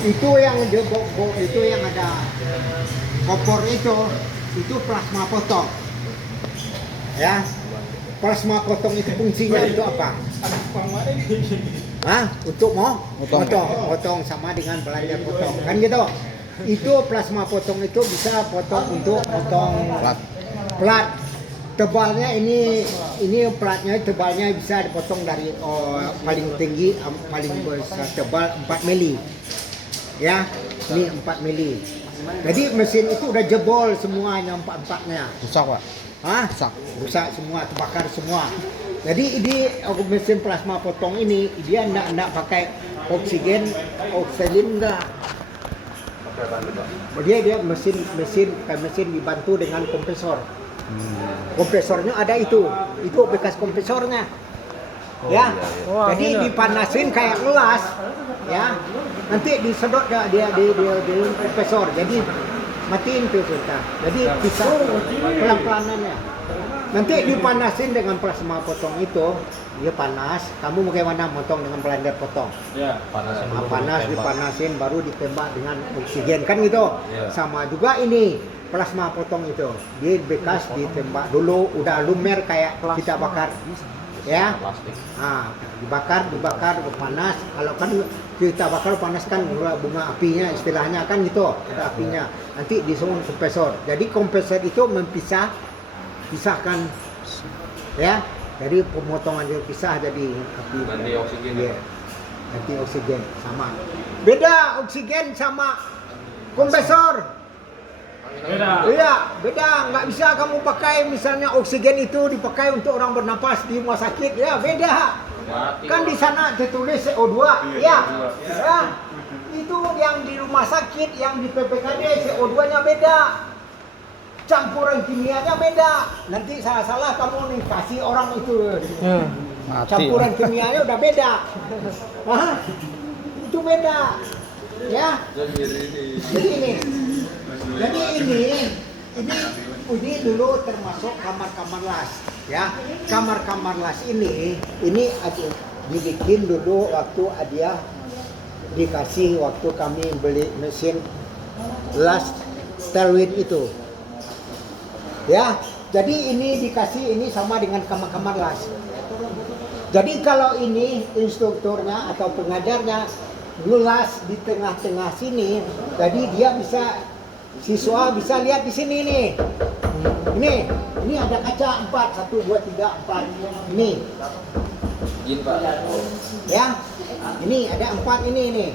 Itu yang itu yang ada kompor itu plasma potong. Ya. Plasma potong itu fungsinya untuk apa? Hah? Untuk potong sama dengan blender potong. Kan gitu. Itu plasma potong itu bisa untuk potong plat. Tebalnya ini platnya tebalnya bisa dipotong dari paling tinggi paling besar tebal 4 mili. Ya, ini 4 mili. Jadi mesin itu udah jebol semuanya 4-4-nya. Rusak, Pak. Hah? Rusak semua, terbakar semua. Jadi ini mesin plasma potong ini dia enggak pakai oksigen enggak. Dia mesin dibantu dengan kompresor. Kompresornya ada itu bekas kompresornya. Ya. Jadi dipanasin kayak ngelas, ya. Nanti disedot dia di kompresor. Jadi matiin tuh sebentar. Jadi bisa pelan-pelanannya. Nanti dipanasin dengan plasma potong itu, dia panas. Kamu bagaimana motong dengan blender potong? Ya, Panas dipanasin baru ditembak dengan oksigen kan gitu. Ya. Sama juga ini plasma potong itu. Dia bekas ditembak dulu udah lumer kayak kita bakar. Ya. Nah, dibakar panas. Kalau kan kita bakar panas kan bunga apinya istilahnya kan gitu, ada apinya. Nanti disuruh kompresor. Jadi kompresor itu pisahkan ya. Jadi pemotongan dia pisah jadi api. Ganti oksigen. Ya. Ganti oksigen sama. Beda oksigen sama kompresor. Beda. Iya, beda. Nggak bisa kamu pakai misalnya oksigen itu dipakai untuk orang bernapas di rumah sakit. Ya, beda. Mati. Kan di sana tertulis CO2. Iya. Ya. Itu yang di rumah sakit, yang di PPKD CO2-nya beda. Campuran kimianya beda. Nanti salah-salah kamu nih kasih orang itu. Mati. Campuran kimianya udah beda. Hah? Itu beda. Ya. Jadi ini dulu termasuk kamar-kamar las, ya. Kamar-kamar las ini dibikin dulu waktu dia dikasih waktu kami beli mesin las Stelwin itu. Ya, jadi ini dikasih ini sama dengan kamar-kamar las. Jadi kalau ini instrukturnya atau pengajarnya lulas di tengah-tengah sini, jadi dia siswa bisa lihat di sini nih. Ini ada kaca 4, 1, 2, 3, 4. Ini. Izin, Pak. Ya. Ini ada 4 ini nih.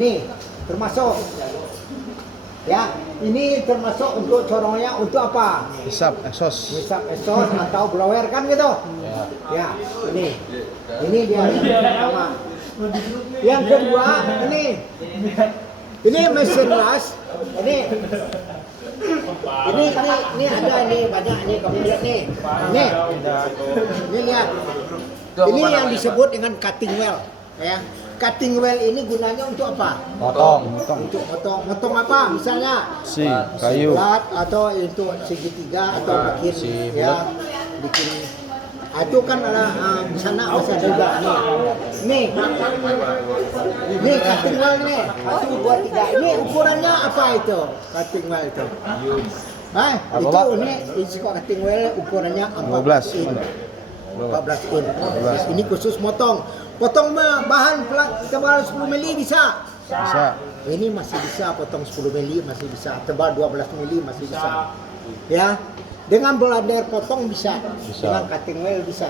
Ini termasuk. Ya, ini termasuk untuk corongnya untuk apa? Hisap exhaust. Hisap exhaust atau blower kan gitu. Ya, ini. Ini dia yang pertama. Yang kedua, ini mesin las. Ini ada nih banyak nih kamu lihat nih. Ini lihat. Ini yang disebut dengan cutting well, ya. Cutting well ini gunanya untuk apa? Potong. Untuk potong apa? Misalnya Kayu. bulat atau untuk segitiga atau bikin ya bikin. Itu kan ada di sana masih juga nih cutting well nih 1, 2, 3. Ini ukurannya apa itu cutting well itu? Itu ini cutting well ukurannya 14 in. 14 in. Ini khusus potong bahan plat tebal 10 mili bisa. Ini masih bisa potong 10 mili masih bisa, tebal 12 mili masih bisa. Ya. Dengan blender potong bisa. Dengan cutting well bisa.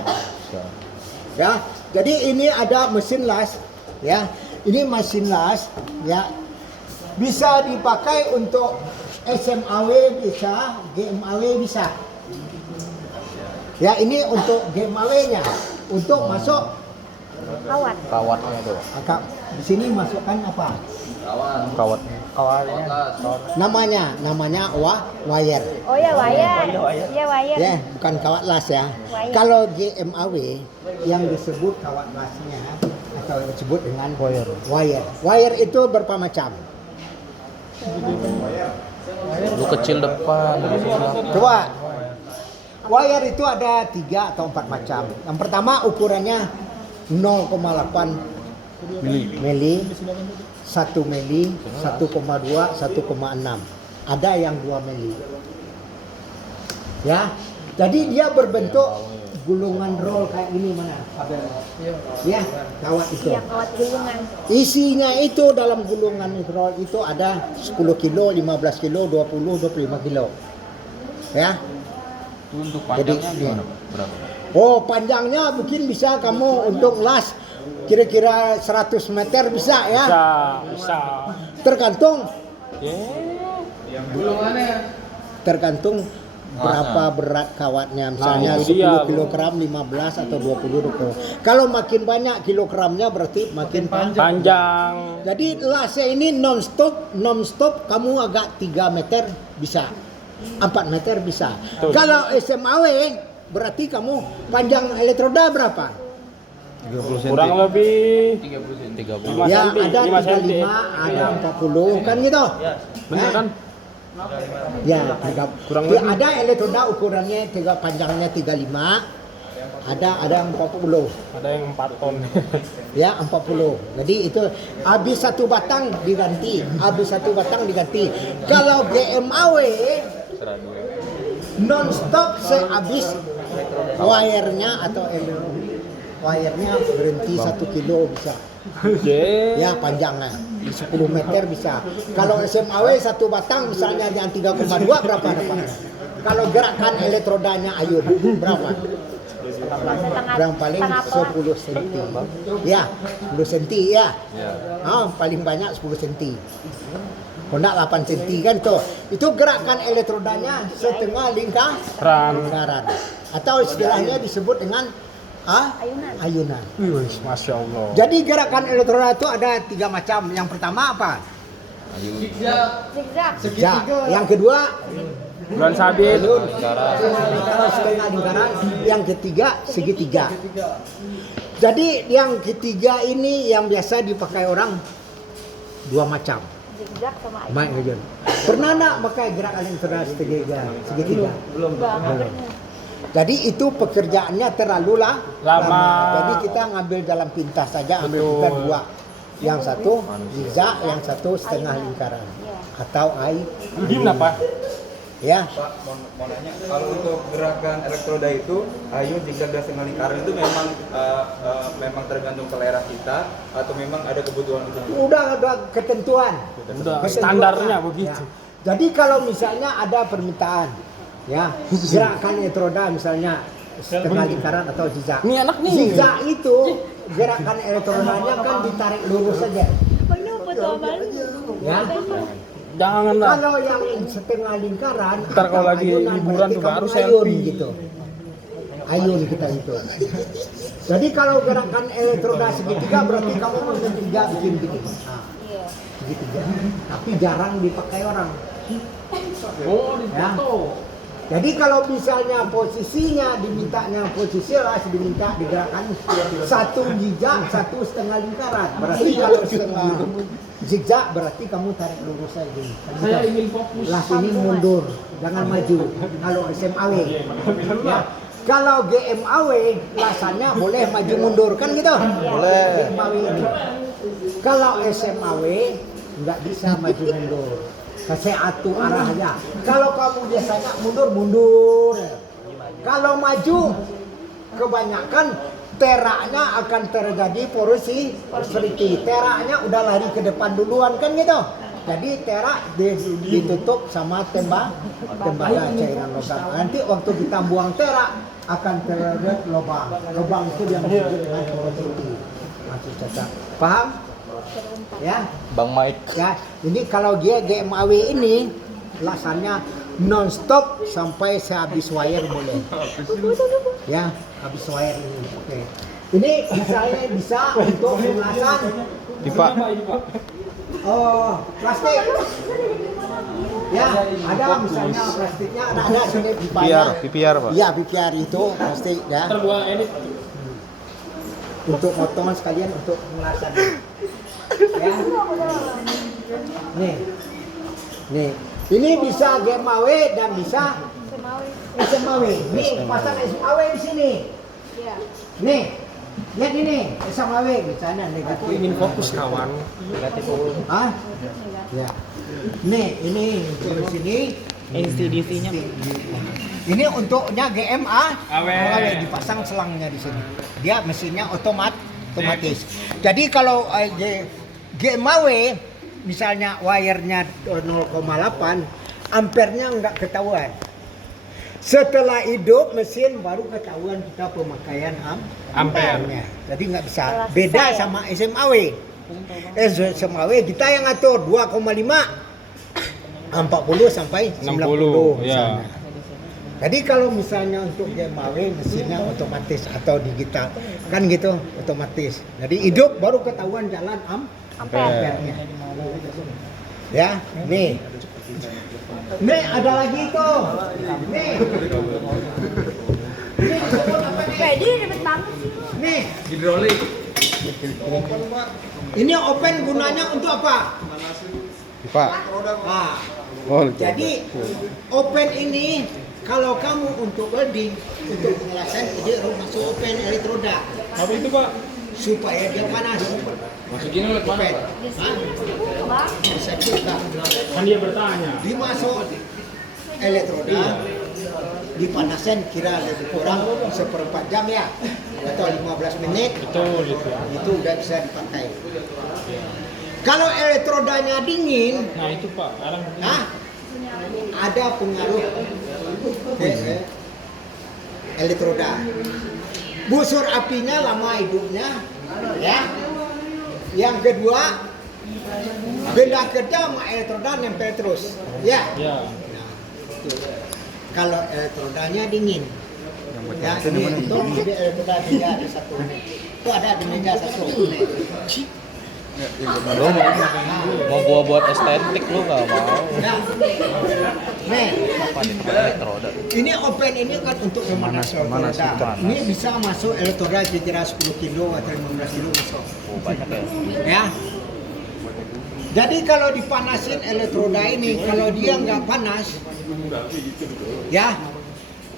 Ya. Jadi ini ada mesin las, ya. Ini mesin las, ya. Bisa dipakai untuk SMAW bisa, GMAW bisa. Ya, ini untuk GMAW-nya. Untuk masuk Kawatnya itu. Di sini masukkan apa? Kawatnya. Namanya wire. Oh ya wire. Iya wire. Ya, bukan kawat las ya. Wire. Kalau GMAW yang disebut kawat lasnya atau disebut dengan wire. Wire itu berapa macam? Lu kecil depan. Coba. Wire itu ada 3 atau 4 macam. Yang pertama ukurannya 0,8 mili 1 mili, 1,2, 1,6. Ada yang 2 mili. Ya. Jadi dia berbentuk gulungan roll kayak ini mana? Ya, kawat itu. Yang kawat gulungan. Isinya itu dalam gulungan roll itu ada 10 kilo, 15 kilo, 20, 25 kilo. Ya. Itu untuk panjangnya Jadi, gimana? Berapa? Oh, panjangnya mungkin bisa kamu untuk las kira-kira 100 meter bisa ya. Bisa. Tergantung Gulungannya. tergantung berapa berat kawatnya. Misalnya itu dia, 10 kilogram, 15 atau 20 kilo. Kalau makin banyak kilogramnya berarti makin Panjang. Jadi lasnya ini non-stop kamu agak 3 meter bisa. 4 meter bisa. Betul. Kalau SMAW berarti kamu panjang elektroda berapa? 30 cm. Kurang lebih 30 cm. 30. 5 Ya, cm, ada 5 cm. 35, ada 40 kan gitu. Bener kan? Ya, Kurang lebih. lebih. Ada elektroda ukurannya panjangnya 35, ada yang 40. Ada yang 4 ton. Ya, 40. Jadi itu habis satu batang diganti, Kalau GMAW non-stop sehabis wire-nya atau wire-nya berhenti 1 kilo bisa. Ya, panjangnya 10 meter bisa. Kalau SMAW satu batang misalnya yang 3,2 berapa dapat? Kalau gerakan elektrodanya ayun berapa? Yang paling 10 cm. Ya, 10 cm ya. Paling banyak 10 cm. Honda 8 cm kan tuh. Itu gerakan elektrodanya setengah lingkaran. Atau istilahnya disebut dengan ayunan. Masya Allah. Jadi gerakan elektroda itu ada 3 macam. Yang pertama apa? Zigzag. Zigzag. Yang kedua Bulan sabit. setengah lingkaran. Yang ketiga segitiga. Jadi yang ketiga ini yang biasa dipakai orang 2 macam. Zigzag sama Main aja. Pernah nak pakai gerakan elektroda segitiga? Belum. Jadi itu pekerjaannya terlalu lama. Jadi kita ngambil dalam pintas saja, ambil kita 2. Yang satu zigzag, yang satu setengah lingkaran. Atau Gini apa? Ya. Pak, mau nanya, kalau untuk gerakan elektroda itu, ayun zigzag dan setengah lingkaran itu memang tergantung selera kita atau memang ada kebutuhan untuk Udah ada ketentuan. Standarnya begitu. Ya. Jadi kalau misalnya ada permintaan, ya gerakan elektroda misalnya setengah lingkaran atau zigzag. Ini anak nih. Zigzag itu gerakan elektrodanya kan ditarik lurus saja. Ya. Janganlah. Kalau yang setengah lingkaran, Ntar kalau lagi ayunan, liburan berarti tuh kamu baru ayun selfie. gitu. Ayun kita itu. Jadi kalau gerakan elektroda segitiga berarti kamu segitiga bikin begini. Segitiga. Tapi jarang dipakai orang. Ya. Jadi kalau misalnya posisinya dimintanya posisi diminta digerakkan 1 zigzag, 1 setengah lingkaran. Berarti kalau setengah zigzag berarti kamu tarik lurus saja gini. Saya ingin fokus. Lah sini mundur, jangan maju. Kalau SMAW. Ya. Kalau GMAW lasannya boleh maju mundur kan gitu? Boleh. GMAW ini. Kalau SMAW nggak bisa maju mundur. Saya atur arahnya. Kalau kamu biasanya mundur. Kalau maju, kebanyakan teraknya akan terjadi porosity. Teraknya udah lari ke depan duluan kan gitu. Jadi terak ditutup sama tembaga cairan logam. Nanti waktu kita buang terak akan terjadi lubang. Lubang itu yang disebut dengan porosity. Masih cacat. Paham? Ya. Bang Mike. Ya, ini kalau dia GMAW ini lasannya non-stop sampai sehabis wire boleh. Ya, habis wire ini. Oke. Ini misalnya bisa untuk pengelasan Pipa. plastik. Ya, ada misalnya plastiknya ada sini pipanya. PPR, Pak. Iya, PPR itu plastik ya. Untuk potongan sekalian untuk pengelasan. Ya. Nih, ini bisa GMAW dan bisa SMAW. Nih, pasang SMAW di sini. Iya. Nih, Lihat ini, sama W misalnya negatif. Aku ingin fokus kawan. Hah? Ya. Nih, ini untuk sini. NCDC-nya. Ini untuknya GMA. AW. Dipasang selangnya di sini. Dia mesinnya otomatis. Jadi kalau GMA W misalnya wirenya 0,8 ampernya nggak ketahuan. Setelah hidup mesin baru ketahuan kita pemakaian ampernya. Jadi nggak bisa. Setelah Beda selesai, sama SMAW. SMAW kita yang ngatur 2,5 40 sampai 90 ya. misalnya. Jadi kalau misalnya untuk GMAW mesinnya otomatis atau digital kan gitu otomatis. Jadi hidup baru ketahuan jalan ampernya. Ya, nih. Nih ada lagi tuh. Nih. Nih sebut apa nih? Pedi ribet banget sih lu. Nih. Hidrolik. Ini open gunanya untuk apa? Pipa. Nah, Oh, jadi open ini kalau kamu untuk welding, untuk pengelasan dia harus masuk open elektroda Apa itu Pak? supaya dia panas. Masukin lu mana, Open. Pak? Hah? Bisa juga. Kan dia bertanya. Dimasuk elektroda, dipanasin kira lebih kurang 1/4 jam ya, atau 15 menit. Betul itu. Itu udah bisa dipakai. Kalau elektrodanya dingin, Nah itu Pak. Sekarang nah, ada pengaruh ke elektroda. Busur apinya lama hidupnya, ya. Yang kedua, benda kerja sama elektroda nempel terus, ya. ya. Kalau elektrodanya dingin, ya ini itu di elektroda tiga ada satu. Itu ada di meja satu. Lu mau gua buat estetik lu nggak mau. Nah, nih. Apa nih elektroda? Ini open ini kan untuk memanas Pemanas, elektroda. pemanas. Ini bisa masuk elektroda kira 10 kilo atau 15 kilo masuk. Oh, banyak ya. Ya. Jadi kalau dipanasin elektroda ini, kalau dia nggak panas, ya,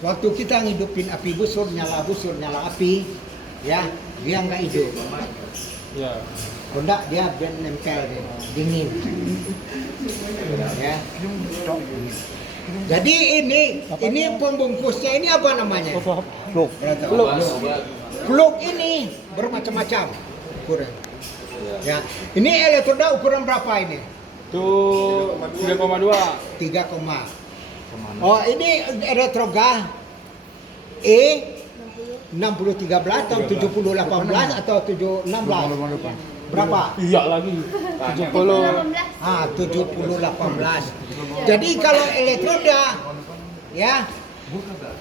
waktu kita ngidupin api busur, nyala api, ya, dia nggak hidup. Ya. Enggak, dia nempel deh, dingin. Ya. Jadi ini pembungkusnya ini apa namanya? Look, Plug ini bermacam-macam ukuran. Ya, ini elektroda ukuran berapa ini? Itu 3,2. 3, oh ini elektroda E 6013 atau 7018 atau 716? Berapa? Iya lagi. 70. 7018. Jadi kalau elektroda, ya,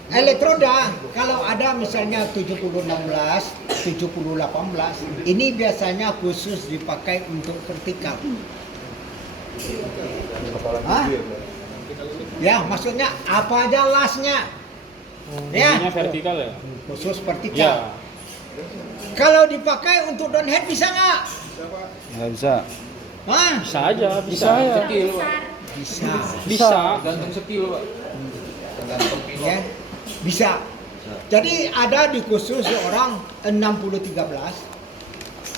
elektroda kalau ada misalnya 7016, 7018, ini biasanya khusus dipakai untuk vertikal. Hah? Ya, maksudnya apa aja lasnya? Ya, Ininya vertikal ya? khusus Ya. vertikal. Kalau dipakai untuk downhead bisa nggak? nggak bisa. Hah? Bisa aja, bisa ya. Sekilo, Pak. Bisa. Bisa. Gantung sekilo, Pak. Gantung pilot. Ya, bisa. Jadi ada di khusus seorang 6013,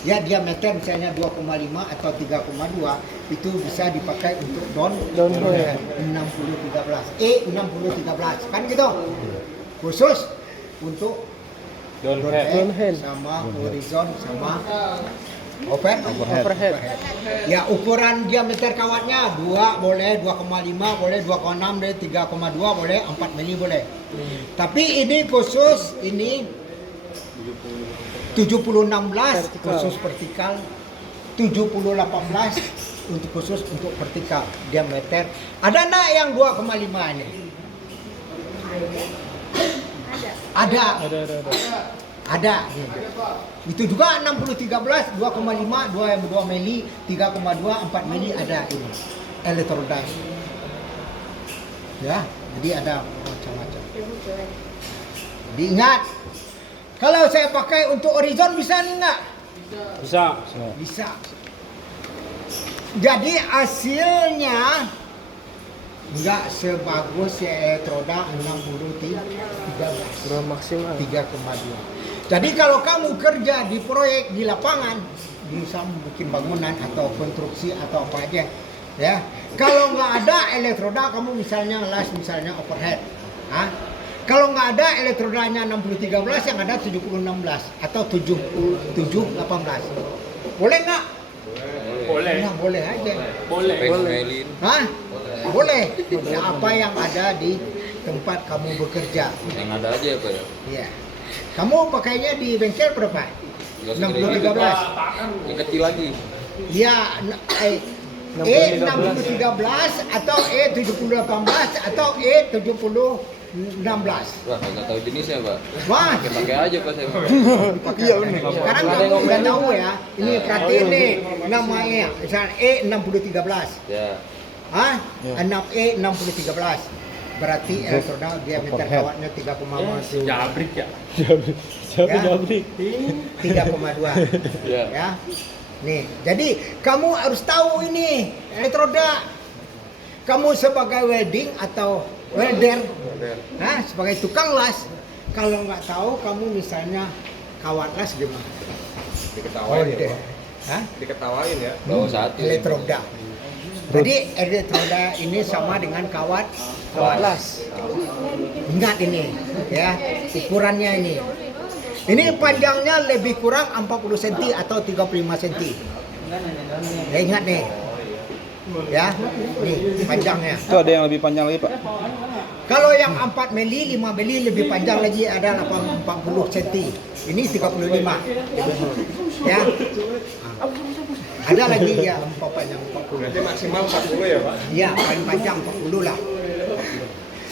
ya diameter misalnya 2,5 atau 3,2 itu bisa dipakai untuk downhead 6013 E6013 kan gitu, khusus untuk downhead sama horizon sama overhead. Ya ukuran diameter kawatnya 2 boleh, 2,5 boleh, 2,6 boleh, 3,2 boleh, 4 mili boleh. Tapi ini khusus ini 7016 khusus vertikal, 7018 untuk khusus untuk vertikal diameter. Ada enggak yang 2,5 ini? Ada. Ada. Itu juga 6013 2,5 2 mili, 3,2 4 mili ada ini. Elektroda. Ya, jadi ada macam-macam. Jadi ingat, kalau saya pakai untuk horizon bisa nih enggak? Bisa. Bisa. Jadi hasilnya Enggak sebagus si elektroda 60-13. Kurang maksimal. 3,2. Jadi kalau kamu kerja di proyek di lapangan, bisa bikin bangunan atau konstruksi atau apa aja, ya. Kalau nggak ada elektroda, kamu misalnya las, misalnya overhead, kalau nggak ada elektrodanya 60-13, yang ada 70-16 atau 77-18, boleh nggak? Boleh. Nah, boleh aja. Boleh. Hah? Boleh. Apa yang ada di tempat kamu bekerja. Yang ada aja ya Pak ya. Iya. Kamu pakainya di bengkel berapa? 60-13. Yang kecil lagi. Ya, E60-13 atau E70-18 atau E70-16. Wah, nggak tahu jenisnya Pak. Wah, Pakai aja Pak saya. iya benar. Sekarang kamu udah tahu ya. Ini perhatiin nih namanya, misalnya E60-13. Ya. Hah? 6E60-13. Berarti elektroda diameter kawatnya 3,2. Jabrik ya. Ya. Jabrik. 3,2. Ya. Ya. Nih, jadi kamu harus tahu ini elektroda. Kamu sebagai welding atau welder, nah sebagai tukang las, kalau nggak tahu kamu misalnya kawat las gimana? Diketawain ya, Pak. Hah? Diketawain ya. Bawa satu. Elektroda. Jadi elektroda ini sama dengan kawat las. Ingat ini, ya ukurannya ini. Ini panjangnya lebih kurang 40 cm atau 35 cm. Ya, ingat nih. Ya, nih panjangnya. Itu ada yang lebih panjang lagi, Pak. Kalau yang 4 mili, 5 mili lebih panjang lagi ada 40 cm. Ini 35. Ya. Ada lagi ya panjang 40. Berarti maksimal 40 ya, Pak? Iya, paling panjang 40 lah.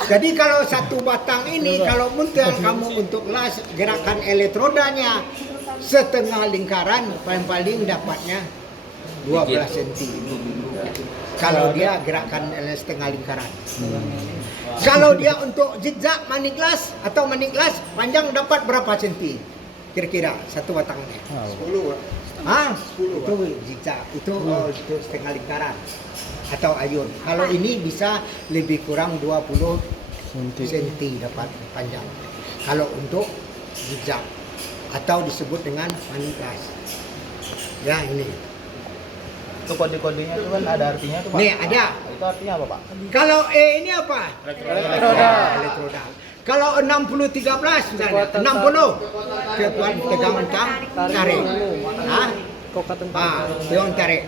Jadi kalau satu batang ini, kalau muntah kamu untuk las gerakan elektrodanya setengah lingkaran, paling-paling dapatnya 12 cm. Kalau dia gerakan setengah lingkaran. Kalau dia untuk zigzag manik las atau manik las, panjang dapat berapa cm? Kira-kira satu batangnya. 10, Pak. Itu zigzag, itu setengah lingkaran atau ayun. Kalau ini bisa lebih kurang 20 cm dapat panjang. Kalau untuk zigzag atau disebut dengan manik las. Ya ini. Itu kode-kodenya itu kan ada artinya tuh, Pak. Nih ada. Itu artinya apa, Pak? Kalau E ini apa? Elektroda. Elektroda. Kalau 60-13 misalnya, 60 tegangan tarik. Tegangan tarik.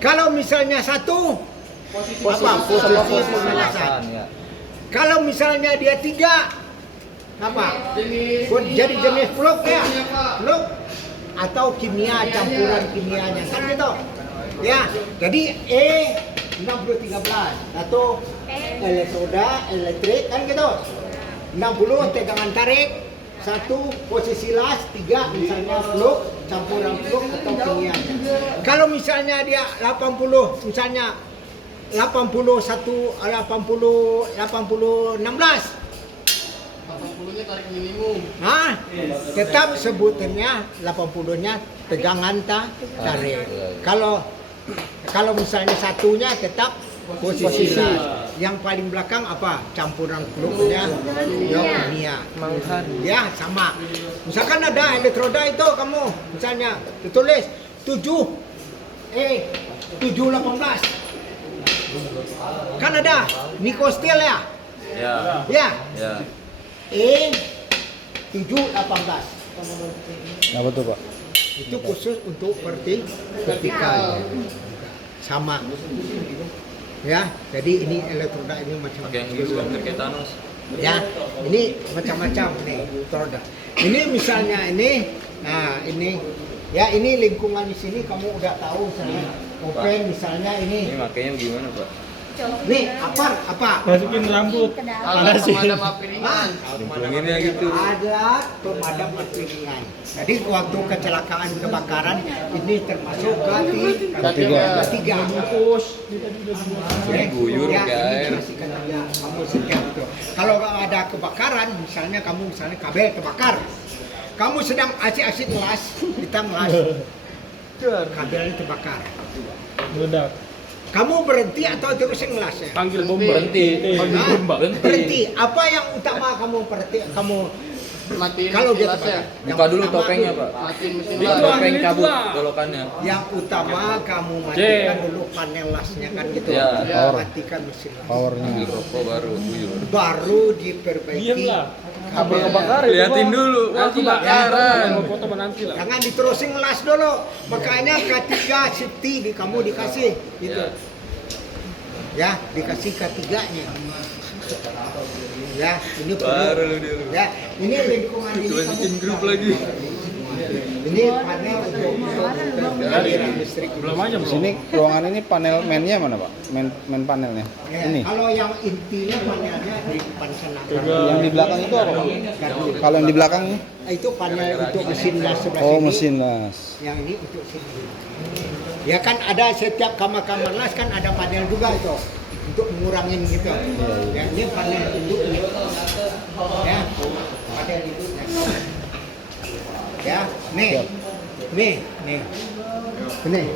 Kalau misalnya satu, apa? Posisi pemanasan. Ya. Kalau misalnya dia 3, apa? Jadi jenis fluk ya, fluk atau kimia, campuran kimianya kan gitu. Ya, jadi E60-13 atau elektroda, elektrik kan gitu. 60 tegangan tarik, 1 posisi las, 3 misalnya fluk, campuran fluk atau kimia. Kalau misalnya dia 80, misalnya 81, 80, 16. Tetap sebutannya 80-nya tegangan tarik. Kalau misalnya satunya tetap posisi las. Yang paling belakang apa? Campuran fluknya kimia. Ya, sama. Misalkan ada elektroda itu kamu misalnya ditulis 718. Kan ada Nikostil ya? Ya. Ya. Ya. E718. Apa tuh, Pak? Itu khusus untuk vertikal. Sama. Ya, jadi ini elektroda ini macam Pakai yang biru kan kayak Thanos. ya, ini macam-macam nih elektroda. Ini misalnya ini, nah ini, ya ini lingkungan di sini kamu udah tahu misalnya open misalnya Ini ini. makanya gimana Pak? Nih apa? Masukin rambut. Pemadam api ringan. Lingkunginnya gitu. Ada pemadam api ringan. Jadi waktu kecelakaan kebakaran ini termasuk ketiga. Ini guyur pakai air. Kamu siap tuh. Kalau ada kebakaran, misalnya kamu kabel terbakar, kamu sedang asik-asik ngelas, kita ngelas, kabelnya terbakar. Meledak. Kamu berhenti atau terusin ngelasnya? Panggil bomba. Berhenti. Panggil Hah? bomba. Berhenti. Apa yang utama kamu berhenti? Kamu Matiin kalau dia gelasnya. yang Buka dulu utama topengnya, dulu. Pak. Matiin mesin Itu las. Topeng ini cabut dua. golokannya. Yang utama kamu matikan dulu panel lasnya kan gitu. Ya. Matikan mesin las. Ambil rokok baru. Baru diperbaiki. Diamlah. kabel. Liatin dulu. Nanti kebakaran. mau foto menanti lah. Jangan diterusin ngelas dulu. Makanya ketiga safety di kamu dikasih gitu. Ya, dikasih ketiganya. Ya, ini Baru perlu. lu dia lu. Ya, ini lingkungan ini Itu bikin kamu. grup lagi. Ini panel untuk aliran listrik. Belum aja belum. Sini ruangan ini panel mainnya mana Pak? Main panelnya. Ya, Ini. kalau yang intinya panelnya di depan sana. Yang di belakang itu apa Pak? Kalau yang di belakang ini? Itu panel untuk mesin las sebelah Oh sini. mesin las. Yang ini untuk sini. Ya kan ada setiap kamar-kamar las kan ada panel juga itu untuk mengurangin gitu. Ya, ini panel induk ini. Ya, panel induknya. Ya, nih. Nih. Ini. Nih.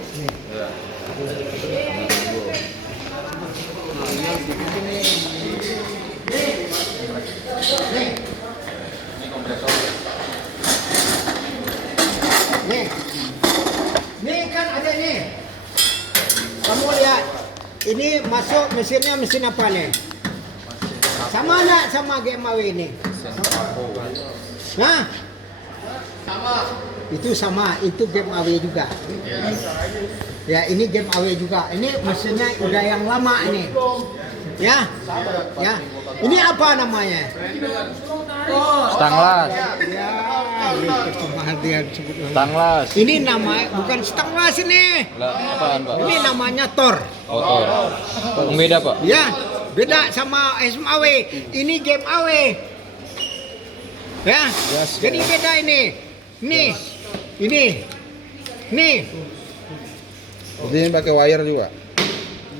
Nih. Nih kan ada nih. Kamu lihat. Ini masuk mesinnya mesin apa nih? Sama enggak sama GMAW ini? Nah. Sama. Itu sama, itu GMAW juga. Ya, ini GMAW juga. Ini mesinnya udah yang lama ini. Ya. Ya. Ini apa namanya? Stanglas. Ya, ini percuma dia sebut. Stanglas. Ini nama bukan stanglas ini. Lah, apaan, Pak? Ini namanya Tor. Motor. Beda, Pak. Ya, beda sama SMAW. Ini game AW. Ya, jadi beda ini. Nih, ini. Nih, Jadi ini pakai wire juga.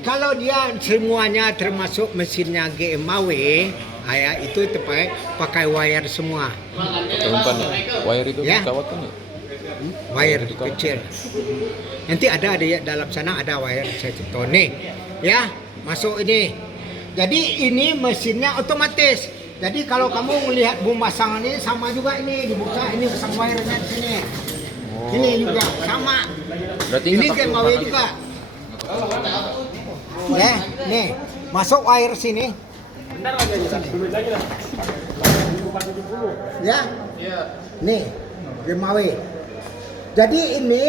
kalau dia semuanya termasuk mesinnya GMAW, ya itu pakai wire semua. Umpan. Wire itu Ya. kawat kan ya? Wire kecil. Nanti ada di dalam sana ada wire satu nih. Ya, masuk ini. Jadi ini mesinnya otomatis. Jadi kalau kamu melihat bom pasang ini sama juga ini dibuka ini pasang wire-nya di sini. Ini juga sama. Berarti Ini nggak pakai GMAW umpan juga. Ya, nih masuk wire sini. Ya. Nih, GMAW. Jadi ini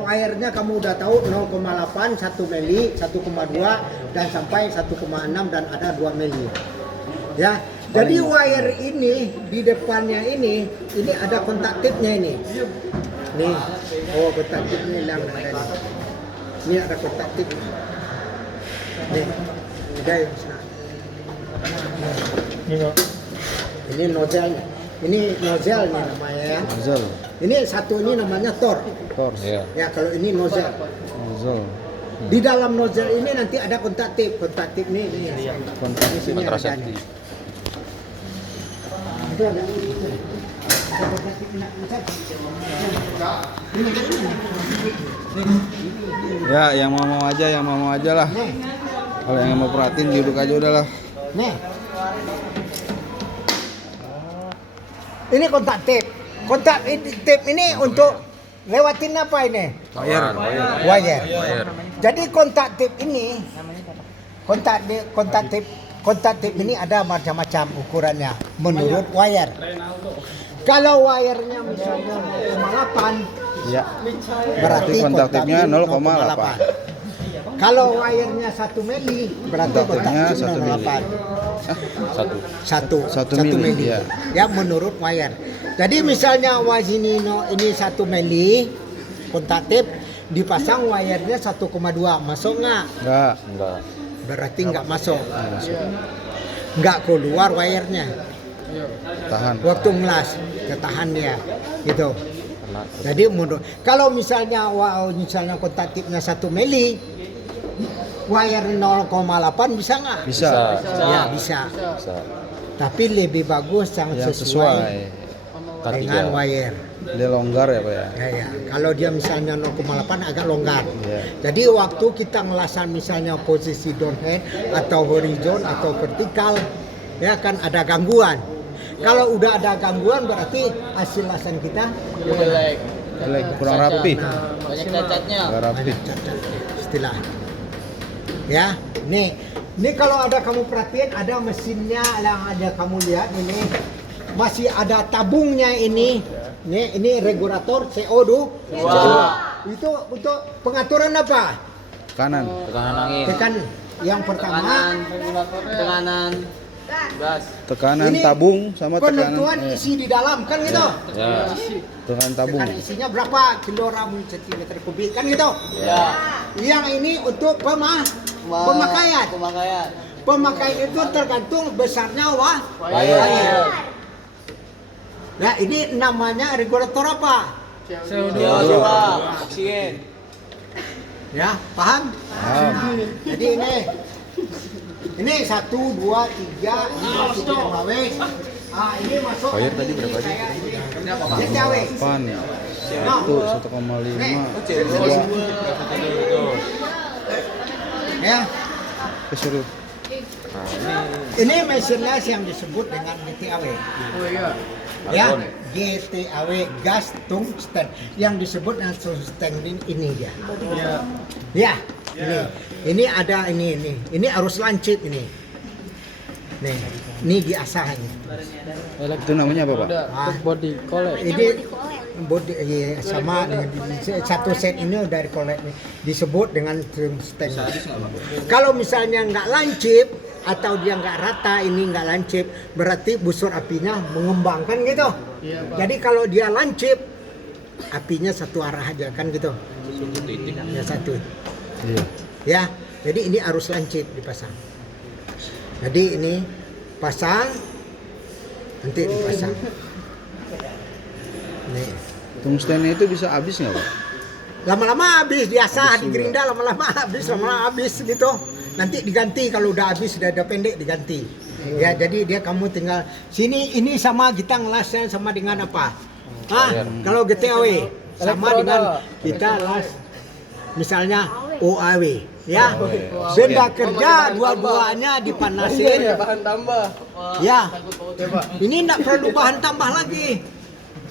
wire-nya kamu udah tahu 0,8, 1 mili, 1,2 dan sampai 1,6 dan ada 2 mili. Ya. Jadi wire ini di depannya ini ada kontak tipnya ini. Nih. Oh, kontak tipnya yang ada ini. Ini ada kontak tip. Nih. Udah yang sana. Ini nozzle. Ini nozzle nih namanya ya. Nozzle. Ini satu ini namanya Tor. Torch. Iya. Ya kalau ini nozzle. Nozzle. Di dalam nozzle ini nanti ada kontak tip. Kontak tip nih. Ini Kontak di sini ada kontrasepsi. nih. Itu ada. Ada kontak tip nak Ya, yang mau aja lah. Nih. Kalau yang mau perhatiin duduk aja udahlah. Nih. Ini kontak tip. Kontak tip ini untuk lewatin apa ini? Wire. Wire. Jadi kontak tip ini kontak tip ini ada macam-macam ukurannya menurut wire. Kalau wirenya misalnya 0,8 Ya. berarti kontak tipnya 0,8. Kalau wirenya 1 mili berarti Kontak kontak tipnya tipnya 1 mili. 0,8. Satu. Satu 1 mili, mili. ya. Ya menurut wire. Jadi misalnya ini 1 mili kontak tip dipasang wirenya 1,2 masuk nggak? Enggak. Berarti nggak masuk. Nggak keluar wirenya. Tahan. Waktu ngelas ketahan dia gitu. Jadi mundur. Kalau misalnya kontak tipnya 1 mili wire 0,8 bisa nggak? Bisa. Ya bisa. Tapi lebih bagus yang Yang sesuai sesuai. dengan wire. Dia longgar ya Pak ya. Ya. Kalau dia misalnya 0,8 agak longgar. Iya. Jadi waktu kita ngelasan misalnya posisi downhand atau horizon atau vertikal, ya kan ada gangguan. Kalau udah ada gangguan berarti hasil lasan kita Jelek. Jelek, kurang rapi. Banyak cacatnya. Nggak rapi. banyak cacat istilah. Ya, ini kalau ada kamu perhatiin ada mesinnya yang ada kamu lihat ini masih ada tabungnya ini. Ini regulator CO2. Itu untuk pengaturan apa? Kanan. Tekanan angin. Tekan yang pertama Tekanan. Gas. Tekanan ini tabung sama tekanan penentuan isi di dalam kan gitu. Ya. tekanan tabung. Tekanan isinya berapa kilogram centimeter kubik kan gitu. Ya. Yang ini untuk pemakaian. Pemakaian. Pemakaian itu tergantung besarnya Bayar. Ya ini namanya regulator apa? CO2. Oksigen. Ya paham? Jadi ini 1, 2, 3 ini masuk di MHW. Ini masuk. Bayar tadi berapa aja? GTW. Pan ya. 1,5. Ya. Kesuruh. Ini mesinnya yang disebut dengan GTAW. Oh iya. Ya, GTAW gas tungsten yang disebut dengan tungsten ini dia. Ya, ini ada ini arus lancip ini. Nih, ini diasah ini. Itu namanya apa Pak? Body collect. Ini body sama dengan satu set ini dari kolek nih disebut dengan tungsten. Kalau misalnya nggak lancip atau dia nggak rata, ini nggak lancip, berarti busur apinya mengembangkan gitu. Jadi kalau dia lancip, apinya satu arah aja kan gitu. Ya satu. Iya. Ya, jadi ini arus lancip dipasang. Jadi ini pasang, nanti dipasang. Nih. Tungstennya itu bisa habis nggak Pak? Lama-lama habis, biasa di gerinda lama-lama habis gitu. Nanti diganti kalau udah habis, udah pendek diganti. Ya, jadi dia kamu tinggal sini ini sama kita ngelasnya sama dengan apa? Kalau GTAW sama dengan kita las misalnya OAW. Ya, beda kerja dua-duanya dipanasin. Bahan tambah. Ya, ini enggak perlu bahan tambah lagi.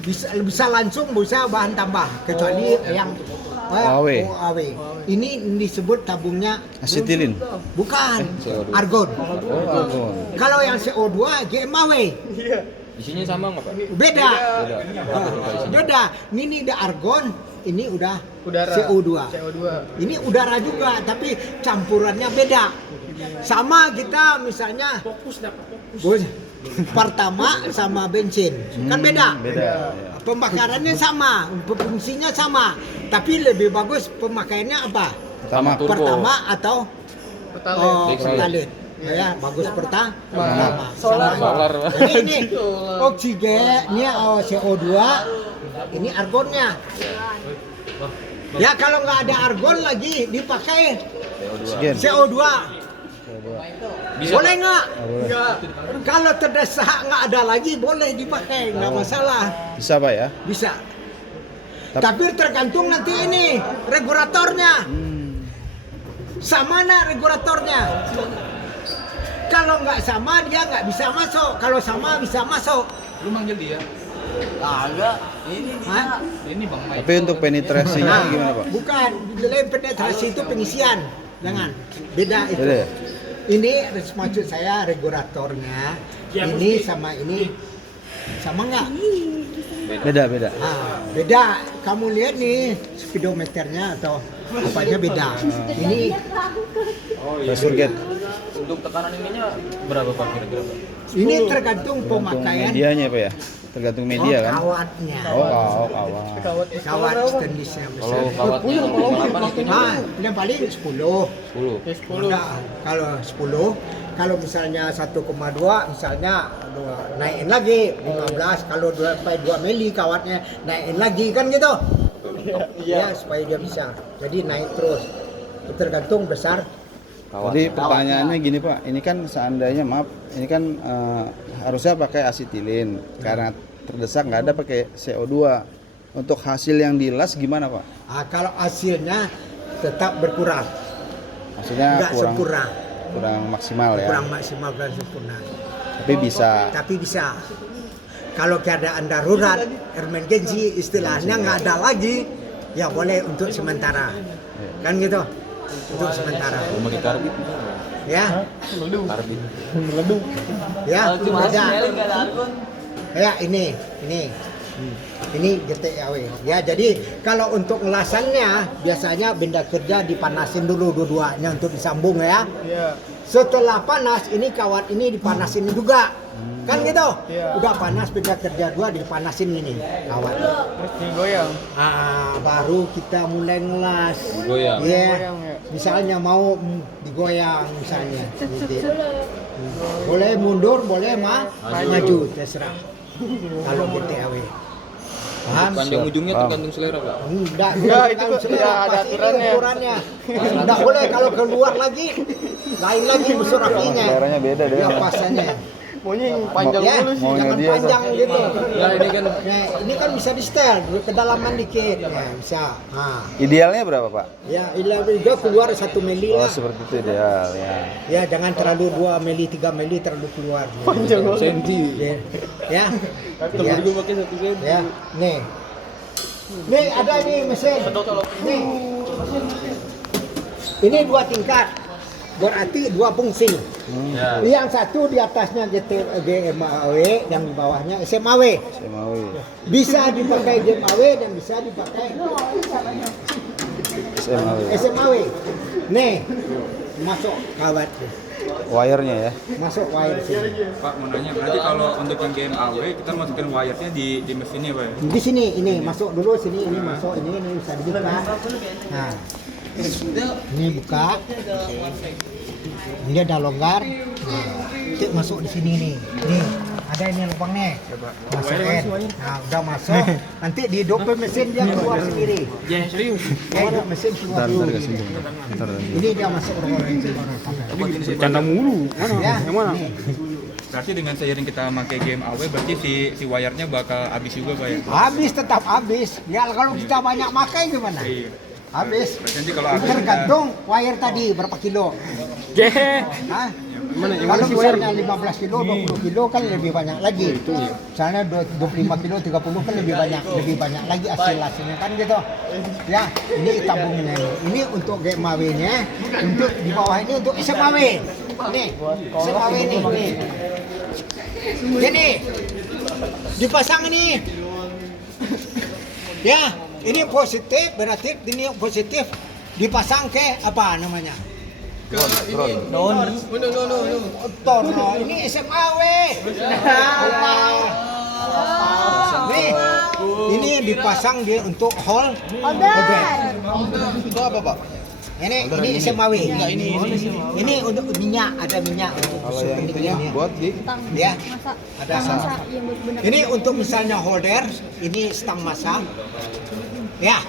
Bisa langsung bisa bahan tambah kecuali yang OAW. Ini disebut tabungnya Asetilin. bukan argon. Argon. Kalau yang CO2 GMAW Isinya sama nggak Pak? beda. Beda. Ini udah argon, ini udah Udara. CO2. CO2. Ini udara juga tapi campurannya beda. Sama kita misalnya pertama sama bensin kan beda. Beda. Pembakarannya sama, fungsinya sama, tapi lebih bagus pemakaiannya apa? Pertama atau pertalite. Ya, bagus pertama. Solar. Jadi ini oksigennya CO2, ini argonnya. Ya kalau nggak ada argon lagi dipakai Oksigen. CO2. Bisa, Boleh Pak? nggak? Kalau terdesak nggak ada lagi boleh dipakai, nggak masalah. Bisa Pak ya? Bisa. Tapi tergantung nanti ini regulatornya. Sama nak regulatornya. Kalau nggak sama dia nggak bisa masuk. Kalau sama bisa masuk. Lu manggil dia? Agak. Ini. Hah? Ini Bang Mike. Tapi untuk penetrasinya Nah, gimana Pak? bukan. Dalam penetrasi itu pengisian. Jangan. Beda itu. Beda ya? Ini maksud saya regulatornya. Ini sama ini sama nggak? Beda. Beda. Kamu lihat nih speedometernya atau apanya beda. Ini Pressure gauge. Untuk tekanan ininya berapa Pak kira-kira Pak? ini tergantung Tergantung pemakaian medianya Pak ya? Tergantung media kan? kawatnya. Kawat. Kawat stainlessnya Kalau besar. kawatnya 8 itu Yang paling 10. 10. Enggak, kalau 10, kalau misalnya 1,2 misalnya naikin lagi 15, kalau 2 mili kawatnya naikin lagi kan gitu. Ya, supaya dia bisa. Jadi naik terus. Tergantung besar. Jadi pertanyaannya gini Pak, ini kan seandainya maaf, ini kan harusnya pakai asetilin karena terdesak nggak ada pakai CO2. Untuk hasil yang dilas gimana Pak? Kalau hasilnya tetap berkurang, Hasilnya nggak sempurna, kurang maksimal ya. kurang maksimal dan sempurna. Tapi bisa. Tapi bisa. Kalau keadaan darurat, emergency istilahnya nggak ada lagi, ya boleh untuk sementara, kan gitu, untuk sementara. Pakai karbit. Ya, Karbit. ya, ada. Ya ini GTAW. Ya, jadi kalau untuk ngelasannya biasanya benda kerja dipanasin dulu dua-duanya untuk disambung ya. Setelah panas ini kawat ini dipanasin juga. Kan gitu. Udah panas benda kerja dua dipanasin ini kawat. Terus digoyang. Baru kita mulai ngelas. Goyang. Ya. Misalnya mau digoyang misalnya. Gitu. Boleh mundur, boleh maju, terserah. Kalau GTAW. Paham? Panjang ujungnya tergantung selera Pak. Enggak, itu tidak ada aturannya. Enggak boleh kalau keluar lagi. Lain lagi busur rapinya. Seleranya beda deh. Ya pasanya. Maunya yang panjang Ya, dulu sih. Maunya jangan dia panjang gitu. Ya ini kan Nah, ini kan bisa di setel, kedalaman dikit. Ya, bisa. Idealnya berapa Pak? Ya, juga keluar 1 mili Oh lah. seperti itu ideal ya. Ya, jangan terlalu 2 mili, 3 mili terlalu keluar. Panjang banget. senti. Ya. Ya. Temen gue pakai 1 senti. Ya, nih. Nih ada nih mesin. Nih. Ini 2 tingkat. Berarti 2 fungsi. Ya. Yang satu di atasnya GMAW, yang di bawahnya SMAW. Semawi. Bisa dipakai GMAW dan bisa dipakai Semawi. SMAW. Nih, masuk kawat. Wirenya ya. Masuk wire sini. Pak mau nanya, berarti kalau untuk yang GMAW kita masukin wire-nya di mesinnya Pak? Di sini, ini masuk dulu sini, ini masuk, ini bisa dibuka. Nah, ini buka. Ini ada longgar. Nah, cek masuk di sini nih. Nih, ada ini lubangnya. Masukin. Nah, udah masuk. Nanti dihidup mesin dia keluar sendiri. Ya, serius. Ya, hidup mesin keluar dulu. Ini dia masuk lubang ini. Canda mulu. Ya, Yang mana? nih. Berarti dengan seiring kita pakai GMAW berarti si wire-nya bakal habis juga Pak ya? Habis, tetap habis. Ya kalau kita banyak makai gimana? Iya. Habis. Berarti nanti kalau habis Tergantung wire tadi berapa kilo. Hah? Kalau misalnya 15 kilo, 20 kilo kan lebih banyak lagi. Misalnya 25 kilo, 30 kan lebih banyak lagi hasilnya kan gitu. Ya, ini tabungnya ini. Ini untuk GMAW-nya, untuk di bawah ini untuk SMAW. Nih, SMAW ini. Nih. Gini, dipasang ini. Ya, ini positif, berarti ini positif dipasang ke apa namanya? No. Tono, ini SMAW. Nih, ini dipasang dia untuk holder. Itu apa Pak? Ini SMAW. Ini untuk minyak, ada minyak untuk Kalau yang ini buat di ya. Ada ini untuk misalnya holder, ini stang masa. Ya.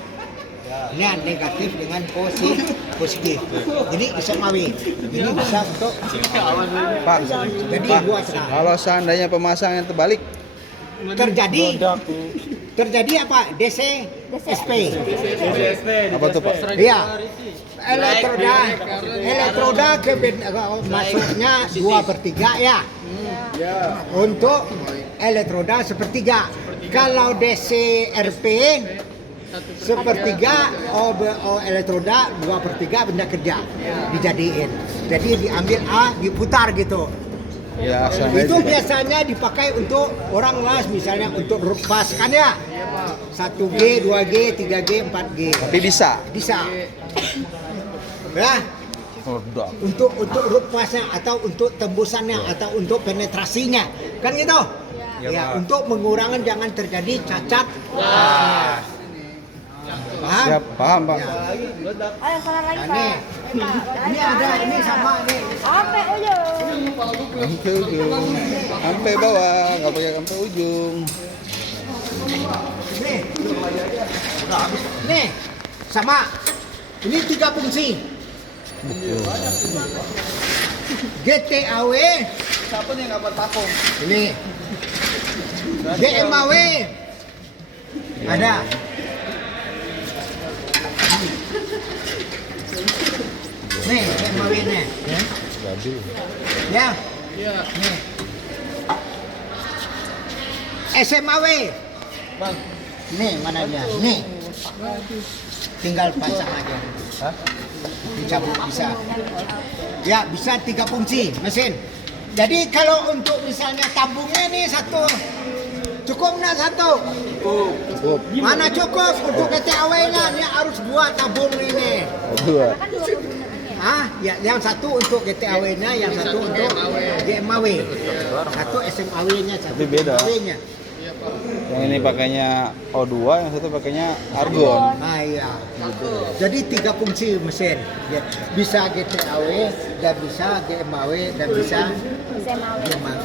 Ini yang negatif dengan positif. Jadi SMAW. Ini bisa untuk Pak. jadi Pak, dua senang. kalau seandainya pemasangan terbalik Terjadi apa? DC SP. apa tuh Pak? Iya. Elektroda masuknya 2/3 ya. Untuk elektroda sepertiga. Kalau DC RP sepertiga elektroda 2/3 benda kerja dijadiin. Jadi diambil A diputar gitu. Ya, Itu biasanya dipakai untuk orang las, misalnya untuk root pass kan ya. 1G, 2G, 3G, 4G. Tapi bisa. Bisa. Ya, untuk root passnya atau untuk tembusannya atau untuk penetrasinya. Kan gitu? Ya, untuk mengurangi jangan terjadi cacat. Paham? Siap, paham Pak. Ya. Ayo sana lagi Ini, Pak. ini ada, ini sama nih. Sampai ujung. Sampai ujung. Sampai bawah, nggak pakai sampai ujung. Nih, sama. Ini 3 fungsi. GTAW. Siapa nih nggak bertapung? Ini. GMAW. Ada. Nih, SMA nya. Ya. Nih. SMAW. Bang. Nih mana dia? Nih. Tinggal pasang aja. Dicabut bisa. Ya, bisa 3 fungsi mesin. Jadi kalau untuk misalnya tabungnya nih satu, cukup nggak satu? Cukup. Mana cukup untuk GTAW-nya? Ini harus buat tabung ini. Dua. Kan 20 menit ya. Ah, ya, yang satu untuk GTAW-nya, yang satu untuk GMAW. Satu SMAW-nya, satu Tapi beda. GMAW-nya. Yang ini pakainya O2, yang satu pakainya argon. Ah iya. Jadi 3 fungsi mesin. Ya, bisa GTAW, dan bisa GMAW, dan bisa GMAW.